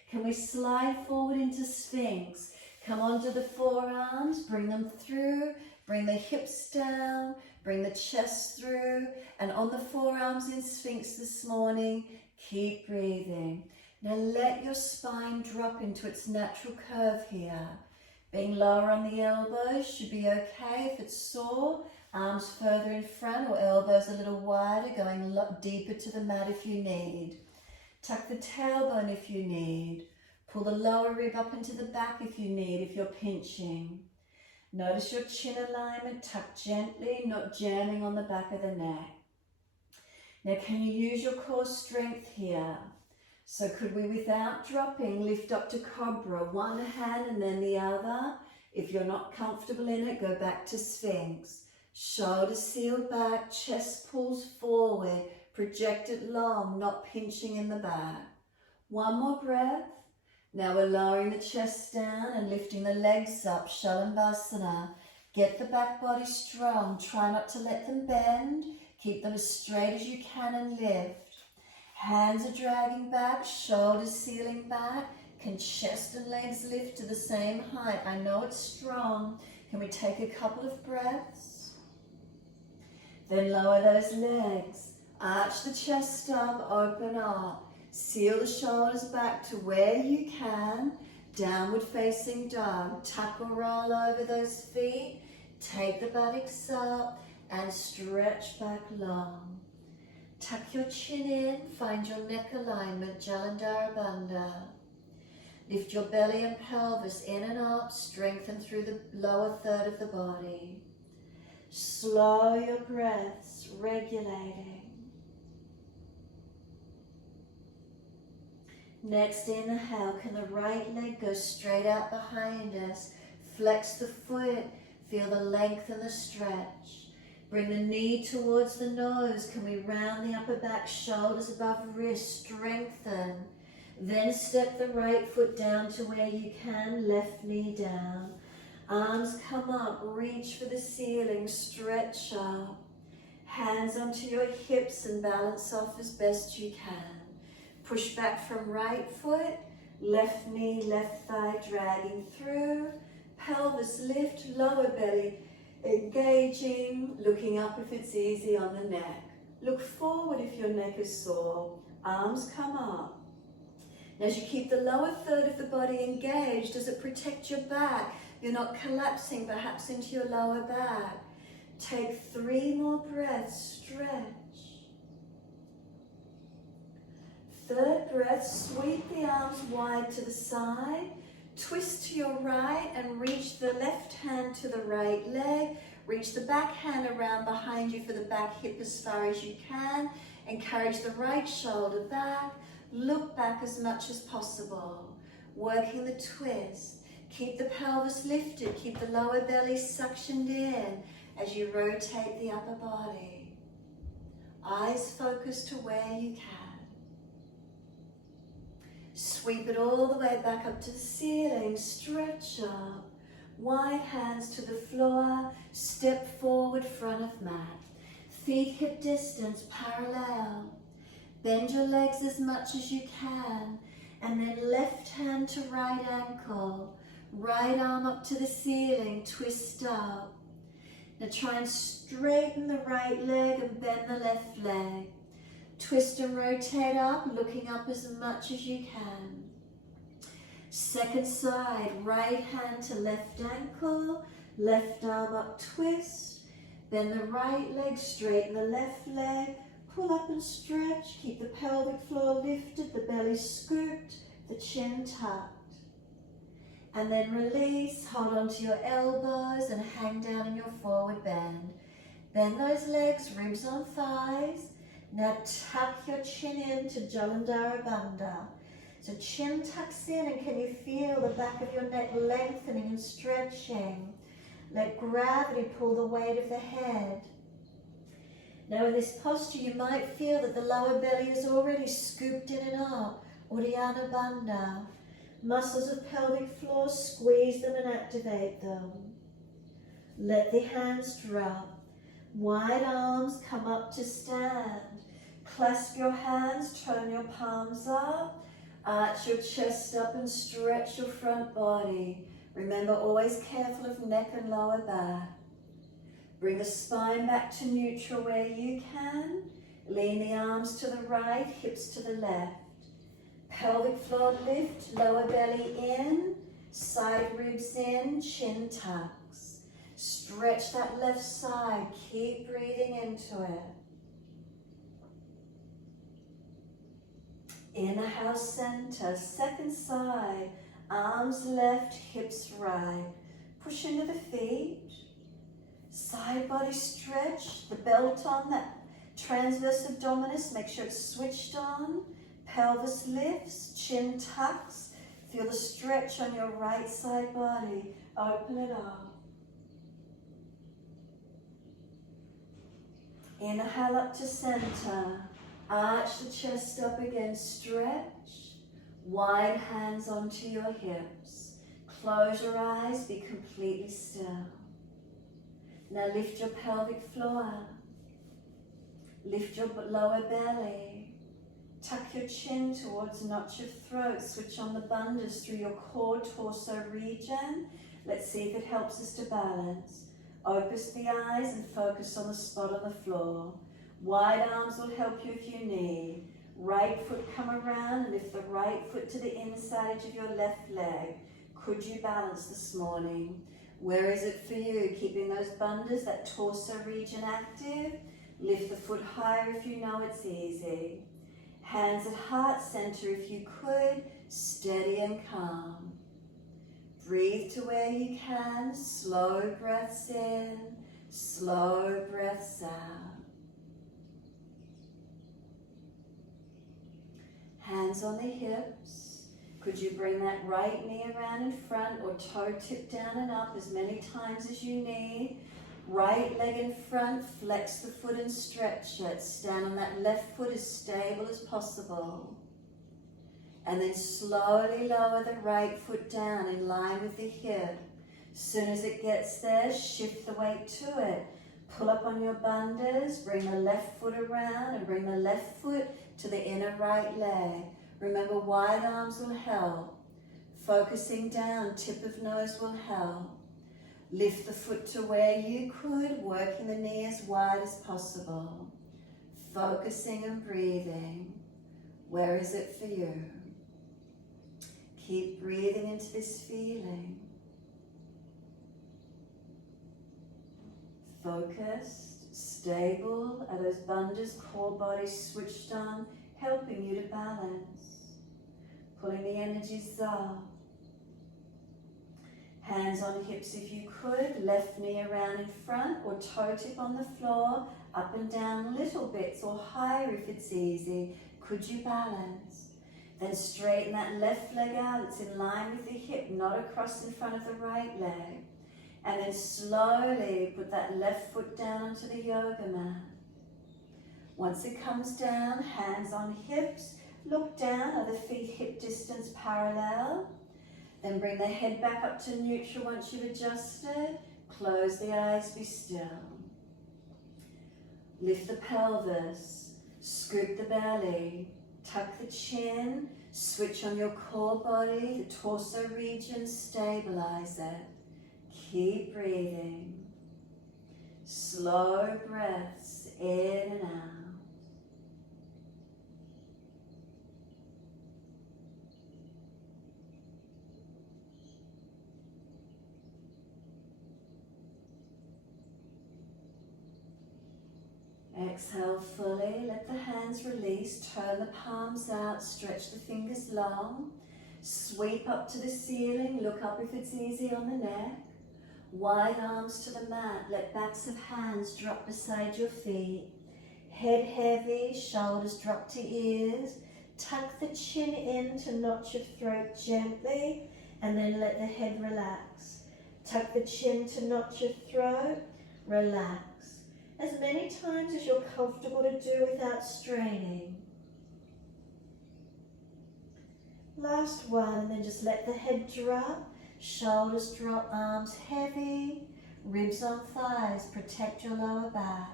Can we slide forward into Sphinx? Come onto the forearms, bring them through. Bring the hips down, bring the chest through, and on the forearms in Sphinx this morning, keep breathing. Now let your spine drop into its natural curve here. Being lower on the elbows should be okay if it's sore. Arms further in front or elbows a little wider, going deeper to the mat if you need. Tuck the tailbone if you need. Pull the lower rib up into the back if you need, if you're pinching. Notice your chin alignment, tuck gently, not jamming on the back of the neck. Now can you use your core strength here? So could we, without dropping, lift up to Cobra, one hand and then the other? If you're not comfortable in it, go back to Sphinx. Shoulders sealed back, chest pulls forward, project it long, not pinching in the back. One more breath. Now we're lowering the chest down and lifting the legs up, Shavasana. Get the back body strong, try not to let them bend. Keep them as straight as you can and lift. Hands are dragging back, shoulders sealing back. Can chest and legs lift to the same height? I know it's strong. Can we take a couple of breaths? Then lower those legs. Arch the chest up, open up. Seal the shoulders back to where you can. Downward facing dog. Tuck or roll over those feet. Take the buttocks up and stretch back long. Tuck your chin in, find your neck alignment, Bandha. Lift your belly and pelvis in and up, strengthen through the lower third of the body. Slow your breaths, regulating. Next inhale, can the right leg go straight out behind us? Flex the foot, feel the length and the stretch. Bring the knee towards the nose. Can we round the upper back, shoulders above wrist, strengthen. Then step the right foot down to where you can, left knee down. Arms come up, reach for the ceiling, stretch up. Hands onto your hips and balance off as best you can. Push back from right foot, left knee, left thigh dragging through. Pelvis lift, lower belly engaging, looking up if it's easy on the neck. Look forward if your neck is sore. Arms come up. Now as you keep the lower third of the body engaged, does it protect your back? You're not collapsing perhaps into your lower back. Take 3 more breaths, stretch. Third breath, sweep the arms wide to the side. Twist to your right and reach the left hand to the right leg. Reach the back hand around behind you for the back hip as far as you can. Encourage the right shoulder back. Look back as much as possible. Working the twist. Keep the pelvis lifted. Keep the lower belly suctioned in as you rotate the upper body. Eyes focused to where you can. Sweep it all the way back up to the ceiling, stretch up. Wide hands to the floor, step forward front of mat. Feet hip distance parallel. Bend your legs as much as you can. And then left hand to right ankle. Right arm up to the ceiling, twist up. Now try and straighten the right leg and bend the left leg. Twist and rotate up, looking up as much as you can. Second side, right hand to left ankle, left arm up, twist. Then the right leg, straighten the left leg, pull up and stretch. Keep the pelvic floor lifted, the belly scooped, the chin tucked. And then release, hold onto your elbows and hang down in your forward bend. Bend those legs, ribs on thighs. Now tuck your chin in to Bandha. So chin tucks in, and can you feel the back of your neck lengthening and stretching? Let gravity pull the weight of the head. Now in this posture you might feel that the lower belly is already scooped in and up, Bandha. Muscles of pelvic floor, squeeze them and activate them. Let the hands drop. Wide arms come up to stand. Clasp your hands, turn your palms up, arch your chest up and stretch your front body. Remember, always careful of neck and lower back. Bring the spine back to neutral where you can. Lean the arms to the right, hips to the left. Pelvic floor lift, lower belly in, side ribs in, chin tucks. Stretch that left side, keep breathing into it. Inhale, center, second side, arms left, hips right. Push into the feet. Side body stretch, the belt on, that transverse abdominis, make sure it's switched on. Pelvis lifts, chin tucks. Feel the stretch on your right side body. Open it up. Inhale up to center. Arch the chest up again, stretch. Wide hands onto your hips. Close your eyes, be completely still. Now lift your pelvic floor. Lift your lower belly. Tuck your chin towards notch of throat. Switch on the bandhas through your core torso region. Let's see if it helps us to balance. Open the eyes and focus on the spot on the floor. Wide arms will help you if you need. Right foot come around and lift the right foot to the inside edge of your left leg. Could you balance this morning? Where is it for you? Keeping those bandhas, that torso region active. Lift the foot higher if you know it's easy. Hands at heart center if you could. Steady and calm. Breathe to where you can. Slow breaths in, slow breaths out. Hands on the hips. Could you bring that right knee around in front or toe tip down and up as many times as you need. Right leg in front, flex the foot and stretch it. Stand on that left foot as stable as possible. And then slowly lower the right foot down in line with the hip. Soon as it gets there, shift the weight to it. Pull up on your bandhas, bring the left foot around and bring the left foot to the inner right leg. Remember, wide arms will help. Focusing down, tip of nose will help. Lift the foot to where you could, working the knee as wide as possible. Focusing and breathing. Where is it for you? Keep breathing into this feeling. Focused, stable, are those bandhas, core body switched on, helping you to balance. Pulling the energies up. Hands on hips if you could, left knee around in front or toe tip on the floor, up and down little bits or higher if it's easy. Could you balance? Then straighten that left leg out, it's in line with the hip, not across in front of the right leg. And then slowly put that left foot down onto the yoga mat. Once it comes down, hands on hips, look down, are the feet hip distance parallel? Then bring the head back up to neutral once you've adjusted. Close the eyes, be still. Lift the pelvis, scoop the belly, tuck the chin, switch on your core body, the torso region, stabilize it. Keep breathing. Slow breaths in and out. Exhale fully, let the hands release, turn the palms out, stretch the fingers long, sweep up to the ceiling, look up if it's easy on the neck, wide arms to the mat, let backs of hands drop beside your feet, head heavy, shoulders drop to ears, tuck the chin in to notch your throat gently, and then let the head relax. Tuck the chin to notch your throat, relax. As many times as you're comfortable to do without straining. Last one, and then just let the head drop, shoulders drop, arms heavy, ribs on thighs, protect your lower back.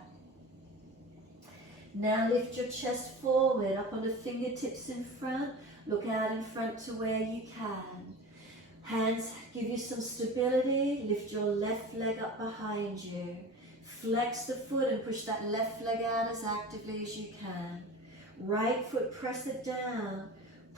Now lift your chest forward, up on the fingertips in front, look out in front to where you can. Hands give you some stability, lift your left leg up behind you. Flex the foot and push that left leg out as actively as you can. Right foot, press it down.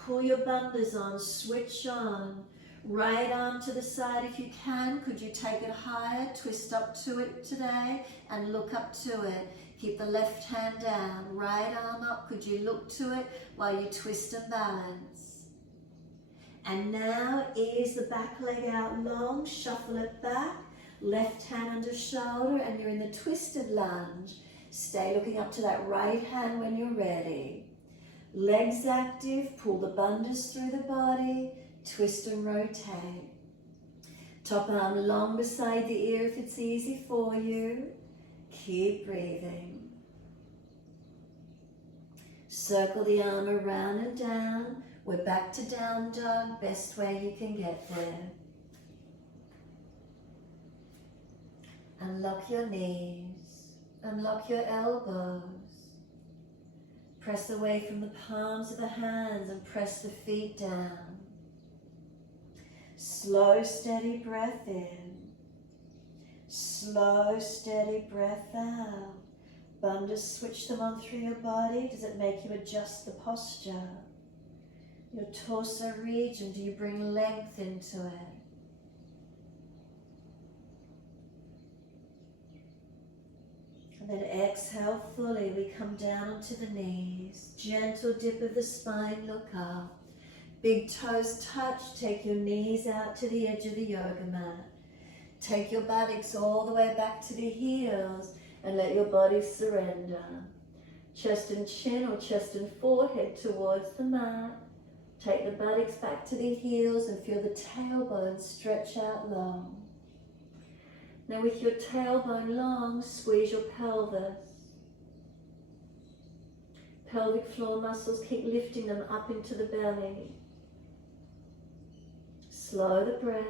Pull your bandhas on, switch on. Right arm to the side if you can. Could you take it higher, twist up to it today and look up to it. Keep the left hand down, right arm up. Could you look to it while you twist and balance? And now ease the back leg out long, shuffle it back. Left hand under shoulder and you're in the twisted lunge. Stay looking up to that right hand when you're ready. Legs active, pull the bandhas through the body, twist and rotate. Top arm long beside the ear if it's easy for you. Keep breathing. Circle the arm around and down. We're back to down dog, best way you can get there. Unlock your knees, unlock your elbows. Press away from the palms of the hands and press the feet down. Slow, steady breath in. Slow, steady breath out. Bandhas, switch them on through your body. Does it make you adjust the posture? Your torso region, do you bring length into it? And then exhale fully, we come down onto the knees. Gentle dip of the spine, look up. Big toes touch, take your knees out to the edge of the yoga mat. Take your buttocks all the way back to the heels and let your body surrender. Chest and chin or chest and forehead towards the mat. Take the buttocks back to the heels and feel the tailbone stretch out long. Now with your tailbone long, squeeze your pelvis. Pelvic floor muscles, keep lifting them up into the belly. Slow the breath.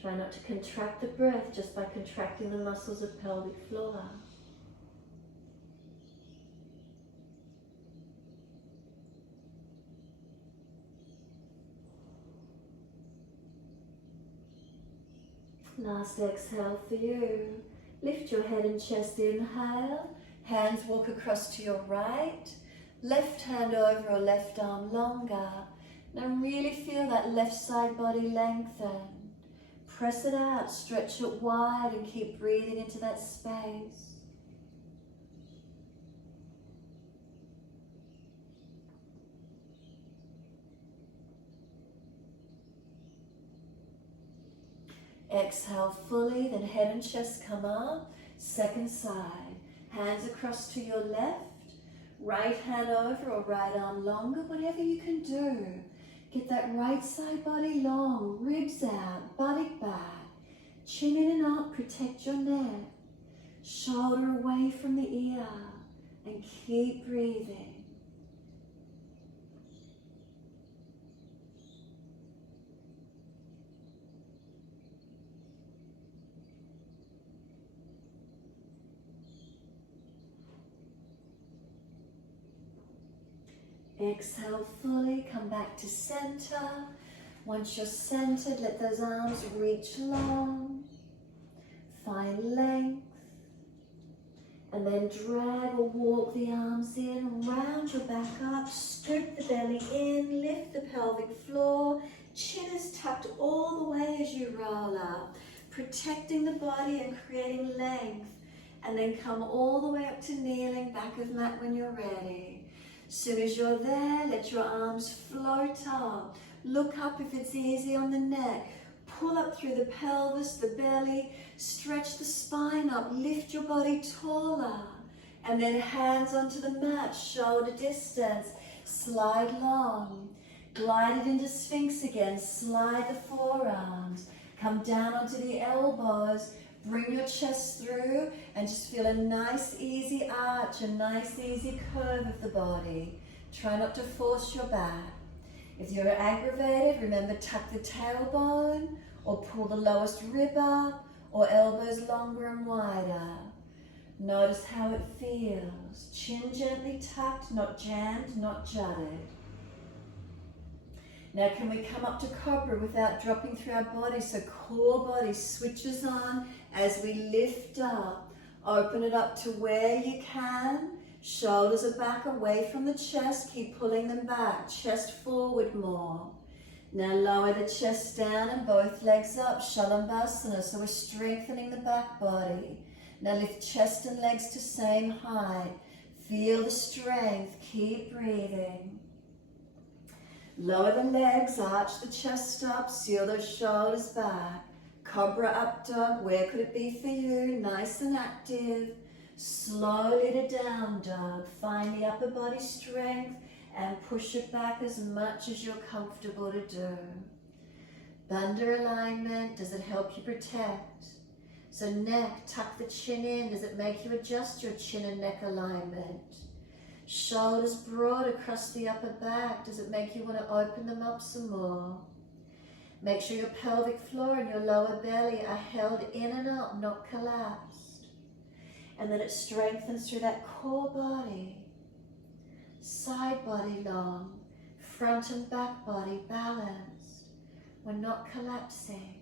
Try not to contract the breath just by contracting the muscles of pelvic floor. Last exhale for you. Lift your head and chest, inhale. Hands walk across to your right. Left hand over or left arm longer. Now really feel that left side body lengthen. Press it out, stretch it wide and keep breathing into that space. Exhale fully, then head and chest come up. Second side. Hands across to your left. Right hand over or right arm longer, whatever you can do. Get that right side body long, ribs out, buttock back. Chin in and up, protect your neck. Shoulder away from the ear and keep breathing. Exhale fully, come back to center. Once you're centered, let those arms reach long. Find length. And then drag or walk the arms in, round your back up, scoop the belly in, lift the pelvic floor. Chin is tucked all the way as you roll up, protecting the body and creating length. And then come all the way up to kneeling, back of mat when you're ready. Soon as you're there, let your arms float up. Look up if it's easy on the neck. Pull up through the pelvis, the belly. Stretch the spine up. Lift your body taller. And then hands onto the mat, shoulder distance. Slide long. Glide it into Sphinx again. Slide the forearms. Come down onto the elbows. Bring your chest through and just feel a nice easy arch, a nice easy curve of the body. Try not to force your back. If you're aggravated, remember tuck the tailbone or pull the lowest rib up or elbows longer and wider. Notice how it feels. Chin gently tucked, not jammed, not jutted. Now can we come up to Cobra without dropping through our body? So core body switches on as we lift up. Open it up to where you can. Shoulders are back away from the chest. Keep pulling them back. Chest forward more. Now lower the chest down and both legs up. Shavasana. So we're strengthening the back body. Now lift chest and legs to same height. Feel the strength. Keep breathing. Lower the legs. Arch the chest up. Seal those shoulders back. Cobra Up Dog. Where could it be for you? Nice and active. Slowly to down dog. Find the upper body strength and push it back as much as you're comfortable to do. Bandha alignment. Does it help you protect? So neck, tuck the chin in. Does it make you adjust your chin and neck alignment? Shoulders broad across the upper back. Does it make you want to open them up some more? Make sure your pelvic floor and your lower belly are held in and up, not collapsed. And then it strengthens through that core body. Side body long, front and back body balanced. We're not collapsing.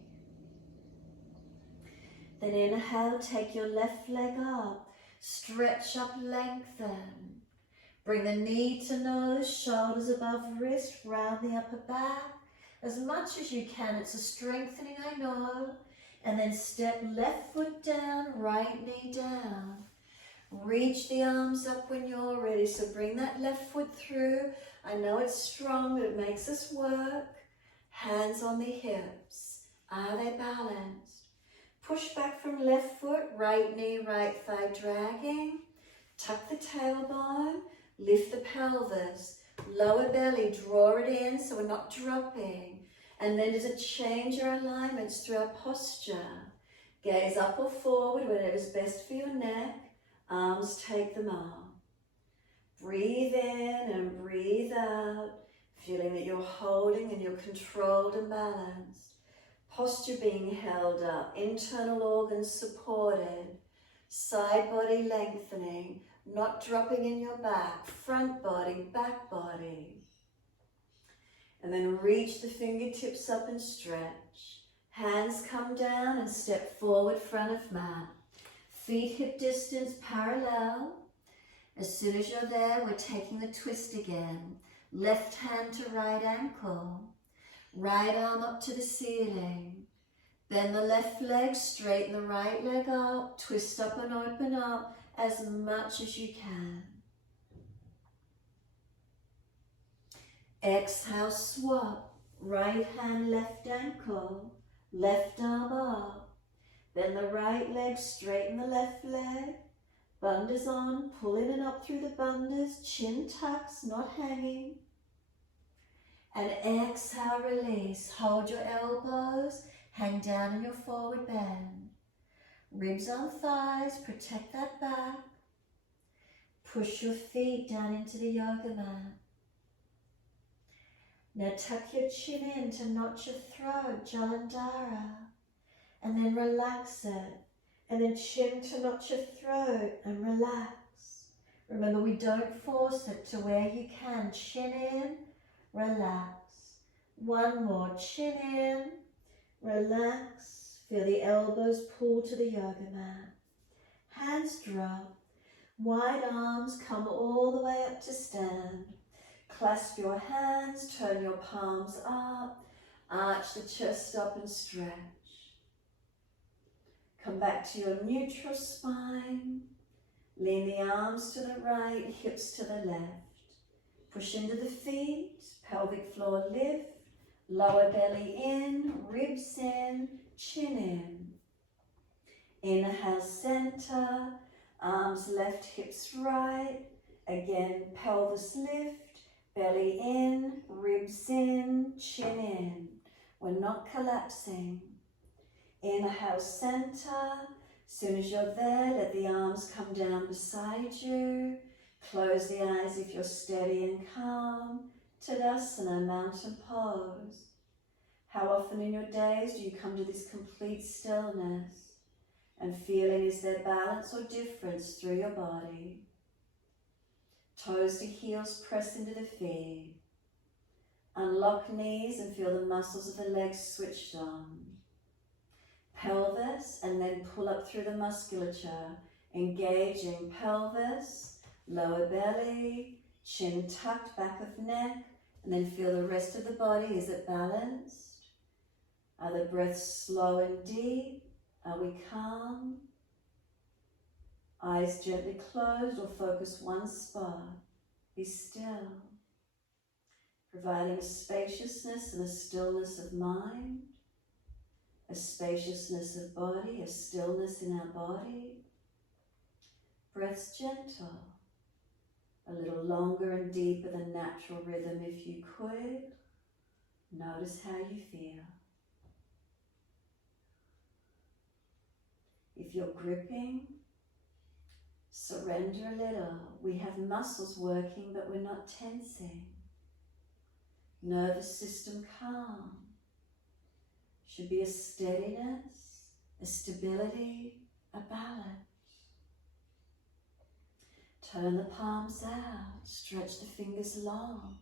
Then inhale, take your left leg up. Stretch up, lengthen. Bring the knee to nose, shoulders above wrist, round the upper back. As much as you can, it's a strengthening, I know. And then step left foot down, right knee down. Reach the arms up when you're ready. So bring that left foot through. I know it's strong, but it makes us work. Hands on the hips. Are they balanced? Push back from left foot, right knee, right thigh dragging. Tuck the tailbone. Lift the pelvis. Lower belly, draw it in so we're not dropping. And then does it change our alignments through our posture? Gaze up or forward, whatever's best for your neck. Arms take them up. Breathe in and breathe out, feeling that you're holding and you're controlled and balanced. Posture being held up, internal organs supported, side body lengthening, not dropping in your back, front body, back body. And then reach the fingertips up and stretch. Hands come down and step forward front of mat. Feet hip distance parallel. As soon as you're there, we're taking the twist again. Left hand to right ankle. Right arm up to the ceiling. Bend the left leg, straighten the right leg up. Twist up and open up as much as you can. Exhale, swap. Right hand, left ankle. Left arm up. Then the right leg, straighten the left leg. Bandhas on, pull in and up through the bandhas. Chin tucks, not hanging. And exhale, release. Hold your elbows, hang down in your forward bend. Ribs on thighs, protect that back. Push your feet down into the yoga mat. Now tuck your chin in to notch your throat, Jalandhara. And then relax it. And then chin to notch your throat and relax. Remember, we don't force it to where you can. Chin in, relax. One more, chin in, relax. Feel the elbows pull to the yoga mat. Hands drop. Wide arms come all the way up to stand. Clasp your hands, turn your palms up. Arch the chest up and stretch. Come back to your neutral spine. Lean the arms to the right, hips to the left. Push into the feet, pelvic floor lift. Lower belly in, ribs in, chin in. Inhale, center. Arms left, hips right. Again, pelvis lift. Belly in, ribs in, chin in. We're not collapsing. Inhale, center. Soon as you're there, let the arms come down beside you. Close the eyes if you're steady and calm. Tadasana, mountain pose. How often in your days do you come to this complete stillness and feeling, is there balance or difference through your body? Toes to heels press into the feet. Unlock knees and feel the muscles of the legs switched on. Pelvis, and then pull up through the musculature, engaging pelvis, lower belly, chin tucked, back of neck, and then feel the rest of the body. Is it balanced? Are the breaths slow and deep? Are we calm? Eyes gently closed or focus one spot. Be still, providing a spaciousness and a stillness of mind, a spaciousness of body, a stillness in our body. Breaths gentle, a little longer and deeper than natural rhythm if you could. Notice how you feel. If you're gripping, surrender a little. We have muscles working, but we're not tensing. Nervous system calm. Should be a steadiness, a stability, a balance. Turn the palms out, stretch the fingers long.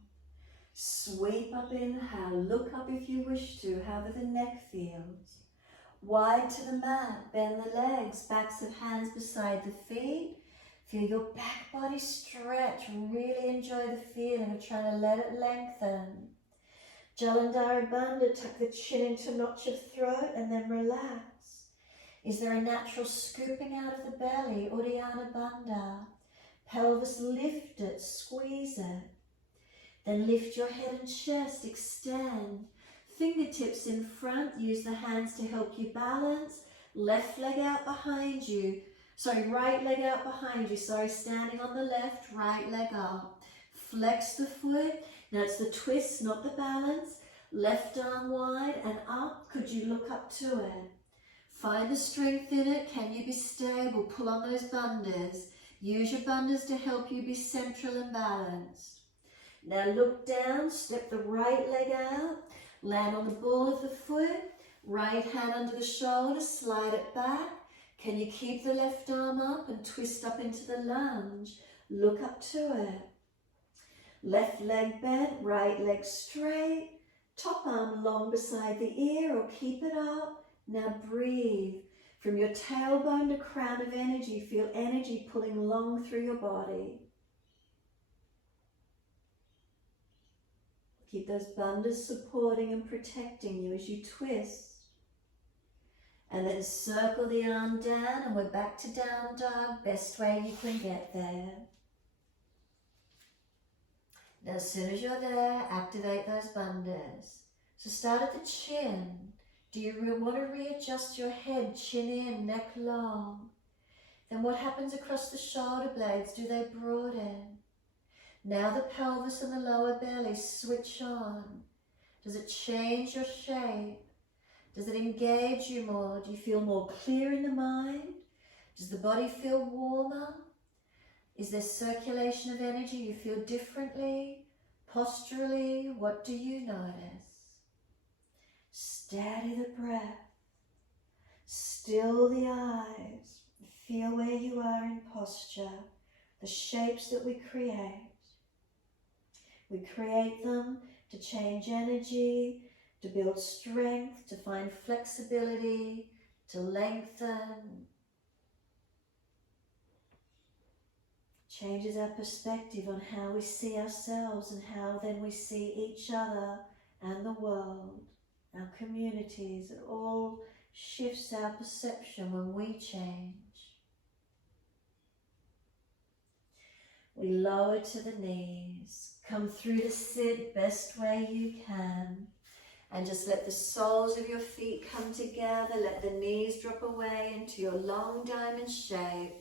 Sweep up, inhale, look up if you wish to, however the neck feels. Wide to the mat, bend the legs, backs of hands beside the feet. Feel your back body stretch, really enjoy the feeling of trying to let it lengthen. Jalandhara Bandha, tuck the chin into notch of throat and then relax. Is there a natural scooping out of the belly, Uddiyana Bandha? Pelvis lift it, squeeze it. Then lift your head and chest, extend. Fingertips in front, use the hands to help you balance. Left leg out behind you. Right leg out behind you. Standing on the left, right leg up. Flex the foot. Now it's the twist, not the balance. Left arm wide and up. Could you look up to it? Find the strength in it. Can you be stable? Pull on those bandhas. Use your bandhas to help you be central and balanced. Now look down, step the right leg out, land on the ball of the foot, right hand under the shoulder, slide it back. Can you keep the left arm up and twist up into the lunge? Look up to it. Left leg bent, right leg straight, top arm long beside the ear or keep it up. Now breathe. From your tailbone to crown of energy, feel energy pulling long through your body. Keep those bandhas supporting and protecting you as you twist. And then circle the arm down and we're back to down dog, best way you can get there. Now as soon as you're there, activate those bandhas. So start at the chin. Do you want to readjust your head, chin in, neck long? Then what happens across the shoulder blades? Do they broaden? Now the pelvis and the lower belly switch on. Does it change your shape? Does it engage you more? Do you feel more clear in the mind? Does the body feel warmer? Is there circulation of energy? You feel differently? Posturally? What do you notice? Steady the breath. Still the eyes. Feel where you are in posture. The shapes that we create. We create them to change energy, to build strength, to find flexibility, to lengthen. Changes our perspective on how we see ourselves and how then we see each other and the world, our communities. It all shifts our perception when we change. We lower to the knees, come through the sit best way you can, and just let the soles of your feet come together, let the knees drop away into your long diamond shape.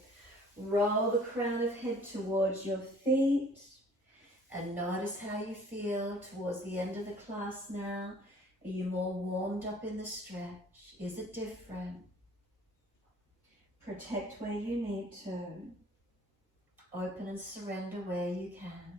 Roll the crown of head towards your feet, and notice how you feel towards the end of the class now. Are you more warmed up in the stretch? Is it different? Protect where you need to. Open and surrender where you can.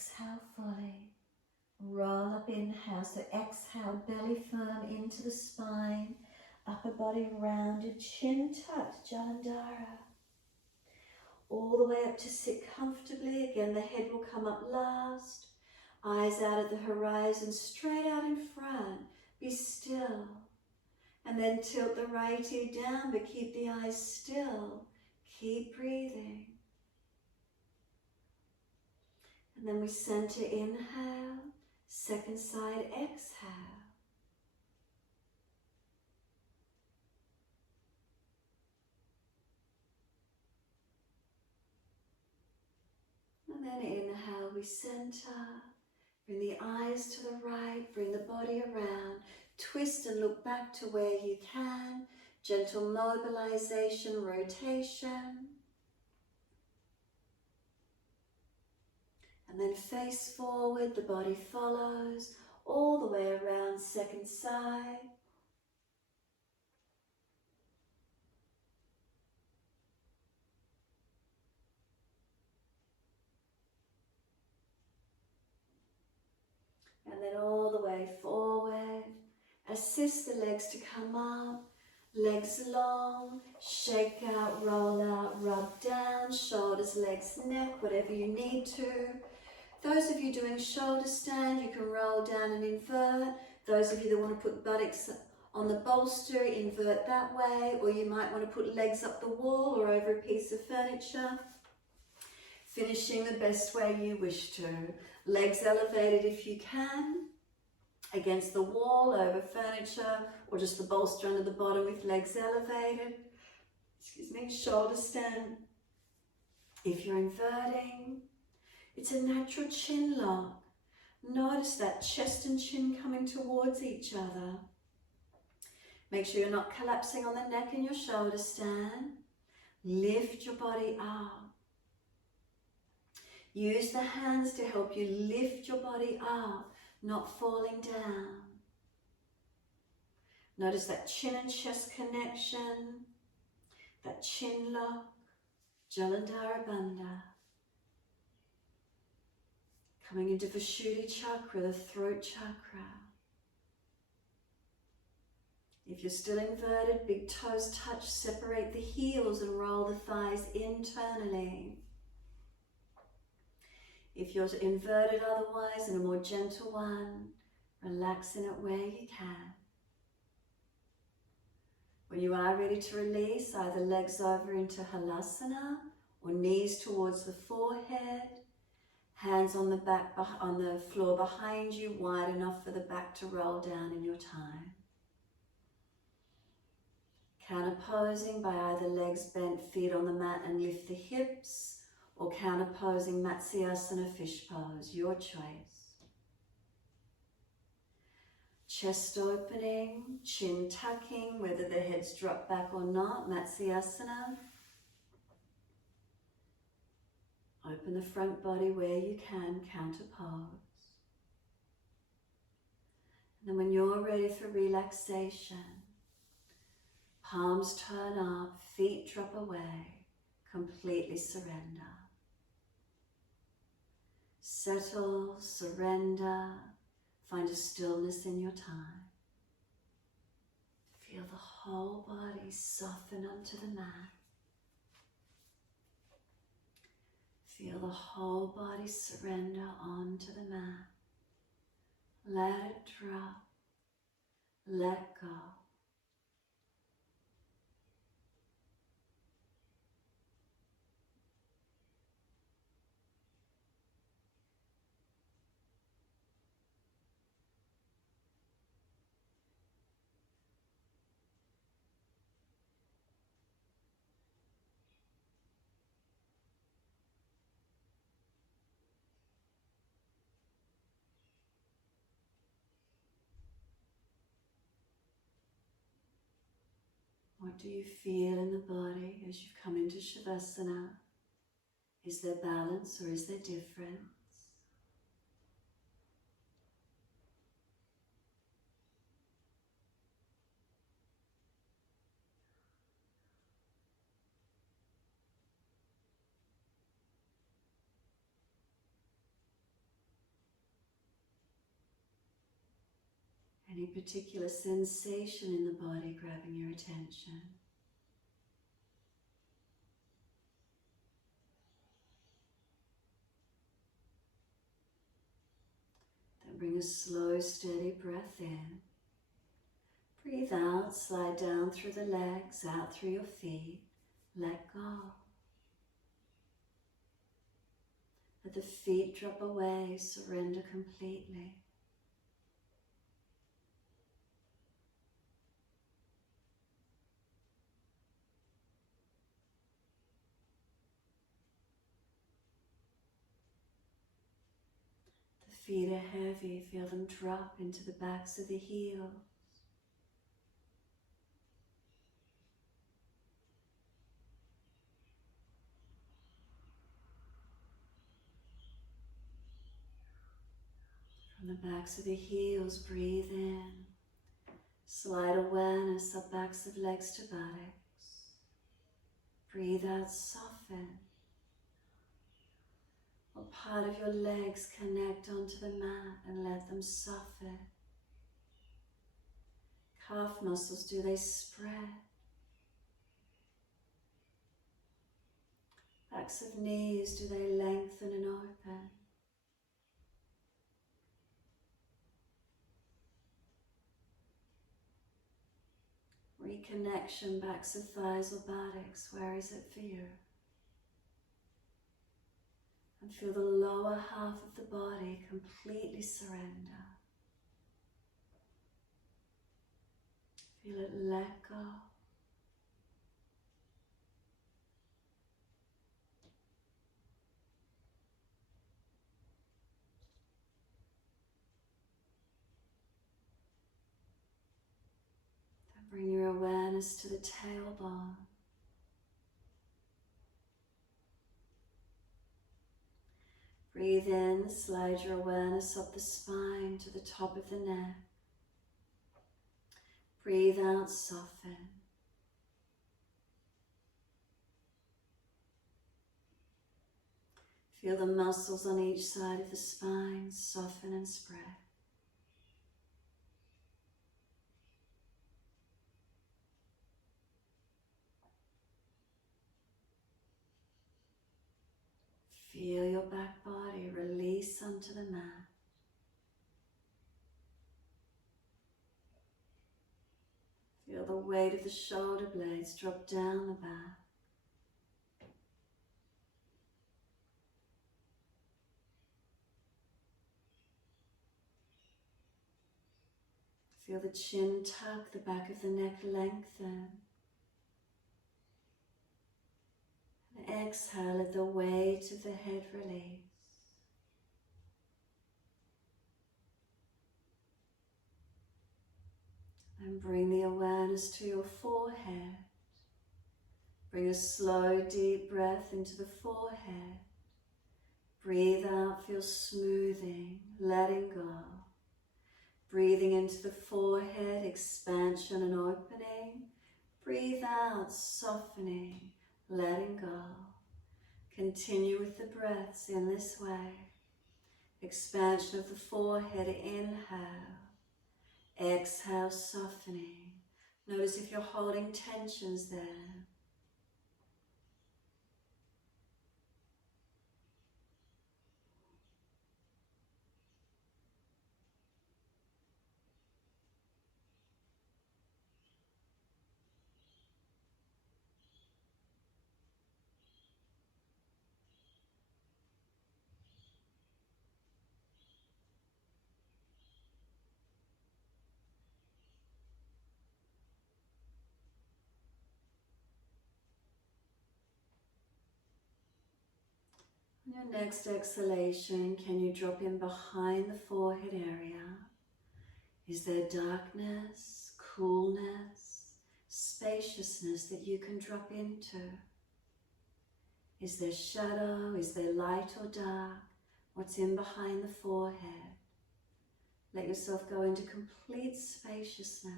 exhale fully. Roll up, inhale, so exhale, belly firm into the spine, upper body rounded, chin tucked, Jalandhara. All the way up to sit comfortably. Again, the head will come up last. Eyes out at the horizon, straight out in front. Be still. And then tilt the right ear down, but keep the eyes still. Keep breathing. And then we center, inhale. Second side, exhale. And then inhale, we center. Bring the eyes to the right, bring the body around. Twist and look back to where you can. Gentle mobilization, rotation. And then face forward, the body follows. All the way around, second side. And then all the way forward. Assist the legs to come up. Legs long. Shake out, roll out, rub down. Shoulders, legs, neck, whatever you need to. Those of you doing shoulder stand, you can roll down and invert. Those of you that want to put buttocks on the bolster, invert that way. Or you might want to put legs up the wall or over a piece of furniture. Finishing the best way you wish to. Legs elevated if you can, against the wall, over furniture, or just the bolster under the bottom with legs elevated. Excuse me, shoulder stand. If you're inverting, it's a natural chin lock. Notice that chest and chin coming towards each other. Make sure you're not collapsing on the neck in your shoulder stand. Lift your body up. Use the hands to help you lift your body up, not falling down. Notice that chin and chest connection, that chin lock, Jalandhara Bandha. Coming into Vishuddhi Chakra, the throat chakra. If you're still inverted, big toes touch, separate the heels and roll the thighs internally. If you're inverted otherwise, in a more gentle one, relax in it where you can. When you are ready to release, either legs over into Halasana or knees towards the forehead, hands on the back, on the floor behind you, wide enough for the back to roll down in your time. Counter posing by either legs bent, feet on the mat and lift the hips, or counter posing Matsyasana fish pose, your choice. Chest opening, chin tucking, whether the head's dropped back or not, Matsyasana. Open the front body where you can, counter pose. And then when you're ready for relaxation, palms turn up, feet drop away, completely surrender. Settle, surrender, find a stillness in your time. Feel the whole body soften onto the mat. Feel the whole body surrender onto the mat. Let it drop, let go. What do you feel in the body as you've come into Shavasana? Is there balance or is there difference? Any particular sensation in the body grabbing your attention? Then bring a slow, steady breath in. Breathe out, slide down through the legs, out through your feet. Let go. Let the feet drop away, surrender completely. The feet are heavy, feel them drop into the backs of the heels. From the backs of the heels, breathe in. Slide awareness up backs of legs to buttocks. Breathe out, soften. What part of your legs connect onto the mat and let them soften. Calf muscles, do they spread? Backs of knees, do they lengthen and open? Reconnection, backs of thighs or buttocks, where is it for you? And feel the lower half of the body completely surrender. Feel it let go. Then bring your awareness to the tailbone. Breathe in, slide your awareness up the spine to the top of the neck. Breathe out, soften. Feel the muscles on each side of the spine soften and spread. Feel your back body release onto the mat. Feel the weight of the shoulder blades drop down the back. Feel the chin tuck, the back of the neck lengthen. And exhale, let the weight of the head release. And bring the awareness to your forehead. Bring a slow, deep breath into the forehead. Breathe out, feel smoothing, letting go. Breathing into the forehead, expansion and opening. Breathe out, softening, letting go. Continue with the breaths in this way. Expansion of the forehead, inhale. Exhale, softening. Notice if you're holding tensions there. On your next exhalation, can you drop in behind the forehead area? Is there darkness, coolness, spaciousness that you can drop into? Is there shadow? Is there light or dark? What's in behind the forehead? Let yourself go into complete spaciousness.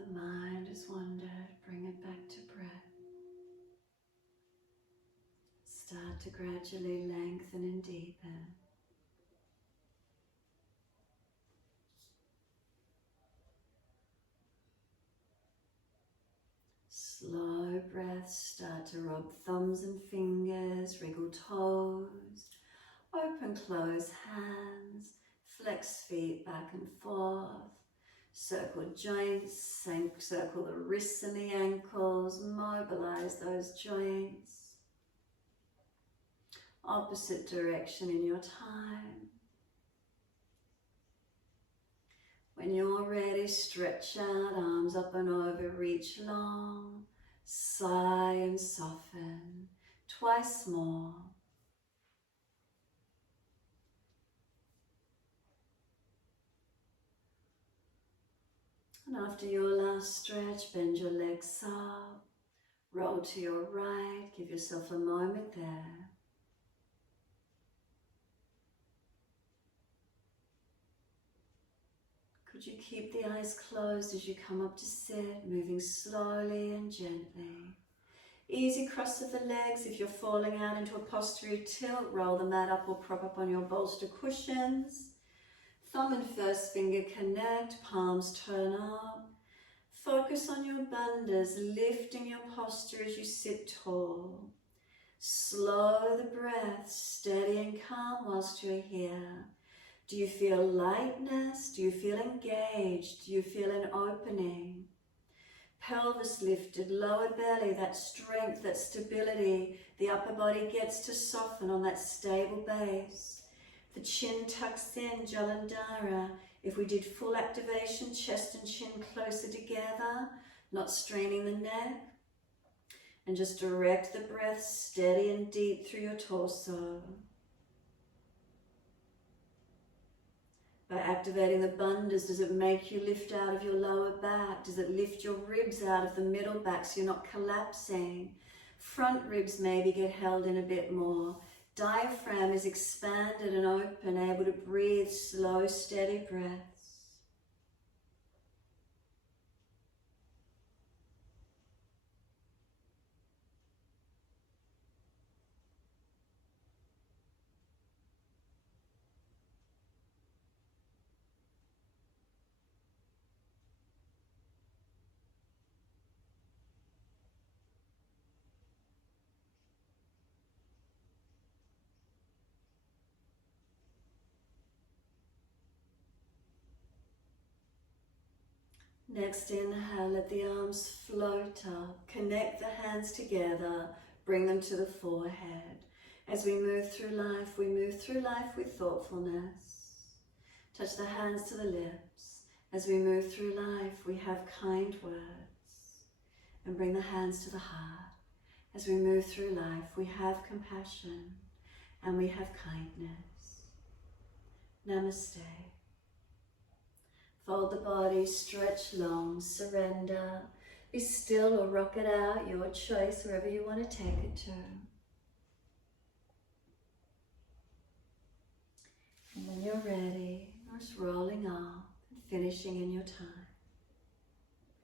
the mind has wandered, bring it back to breath. Start to gradually lengthen and deepen. Slow breaths, start to rub thumbs and fingers, wriggle toes, open, close hands, flex feet back and forth, circle joints, circle the wrists and the ankles, mobilize those joints. Opposite direction in your time. When you're ready, stretch out, arms up and over, reach long, sigh and soften, twice more. And after your last stretch, bend your legs up, roll to your right, give yourself a moment there. Could you keep the eyes closed as you come up to sit, moving slowly and gently. Easy cross of the legs. If you're falling out into a posterior tilt, roll the mat up or prop up on your bolster cushions. Thumb and first finger connect, palms turn up. Focus on your bandhas, lifting your posture as you sit tall. Slow the breath, steady and calm whilst you're here. Do you feel lightness? Do you feel engaged? Do you feel an opening? Pelvis lifted, lower belly, that strength, that stability. The upper body gets to soften on that stable base. The chin tucks in, Jalandhara. If we did full activation, chest and chin closer together, not straining the neck. And just direct the breath steady and deep through your torso. By activating the bandhas, does it make you lift out of your lower back? Does it lift your ribs out of the middle back so you're not collapsing? Front ribs maybe get held in a bit more. Diaphragm is expanded and open, able to breathe slow, steady breaths. Next inhale, let the arms float up. Connect the hands together, bring them to the forehead. As we move through life with thoughtfulness. Touch the hands to the lips. As we move through life, we have kind words. And bring the hands to the heart. As we move through life, we have compassion and we have kindness. Namaste. Fold the body, stretch long, surrender. Be still or rock it out, your choice, wherever you want to take it to. And when you're ready, just rolling up and finishing in your time.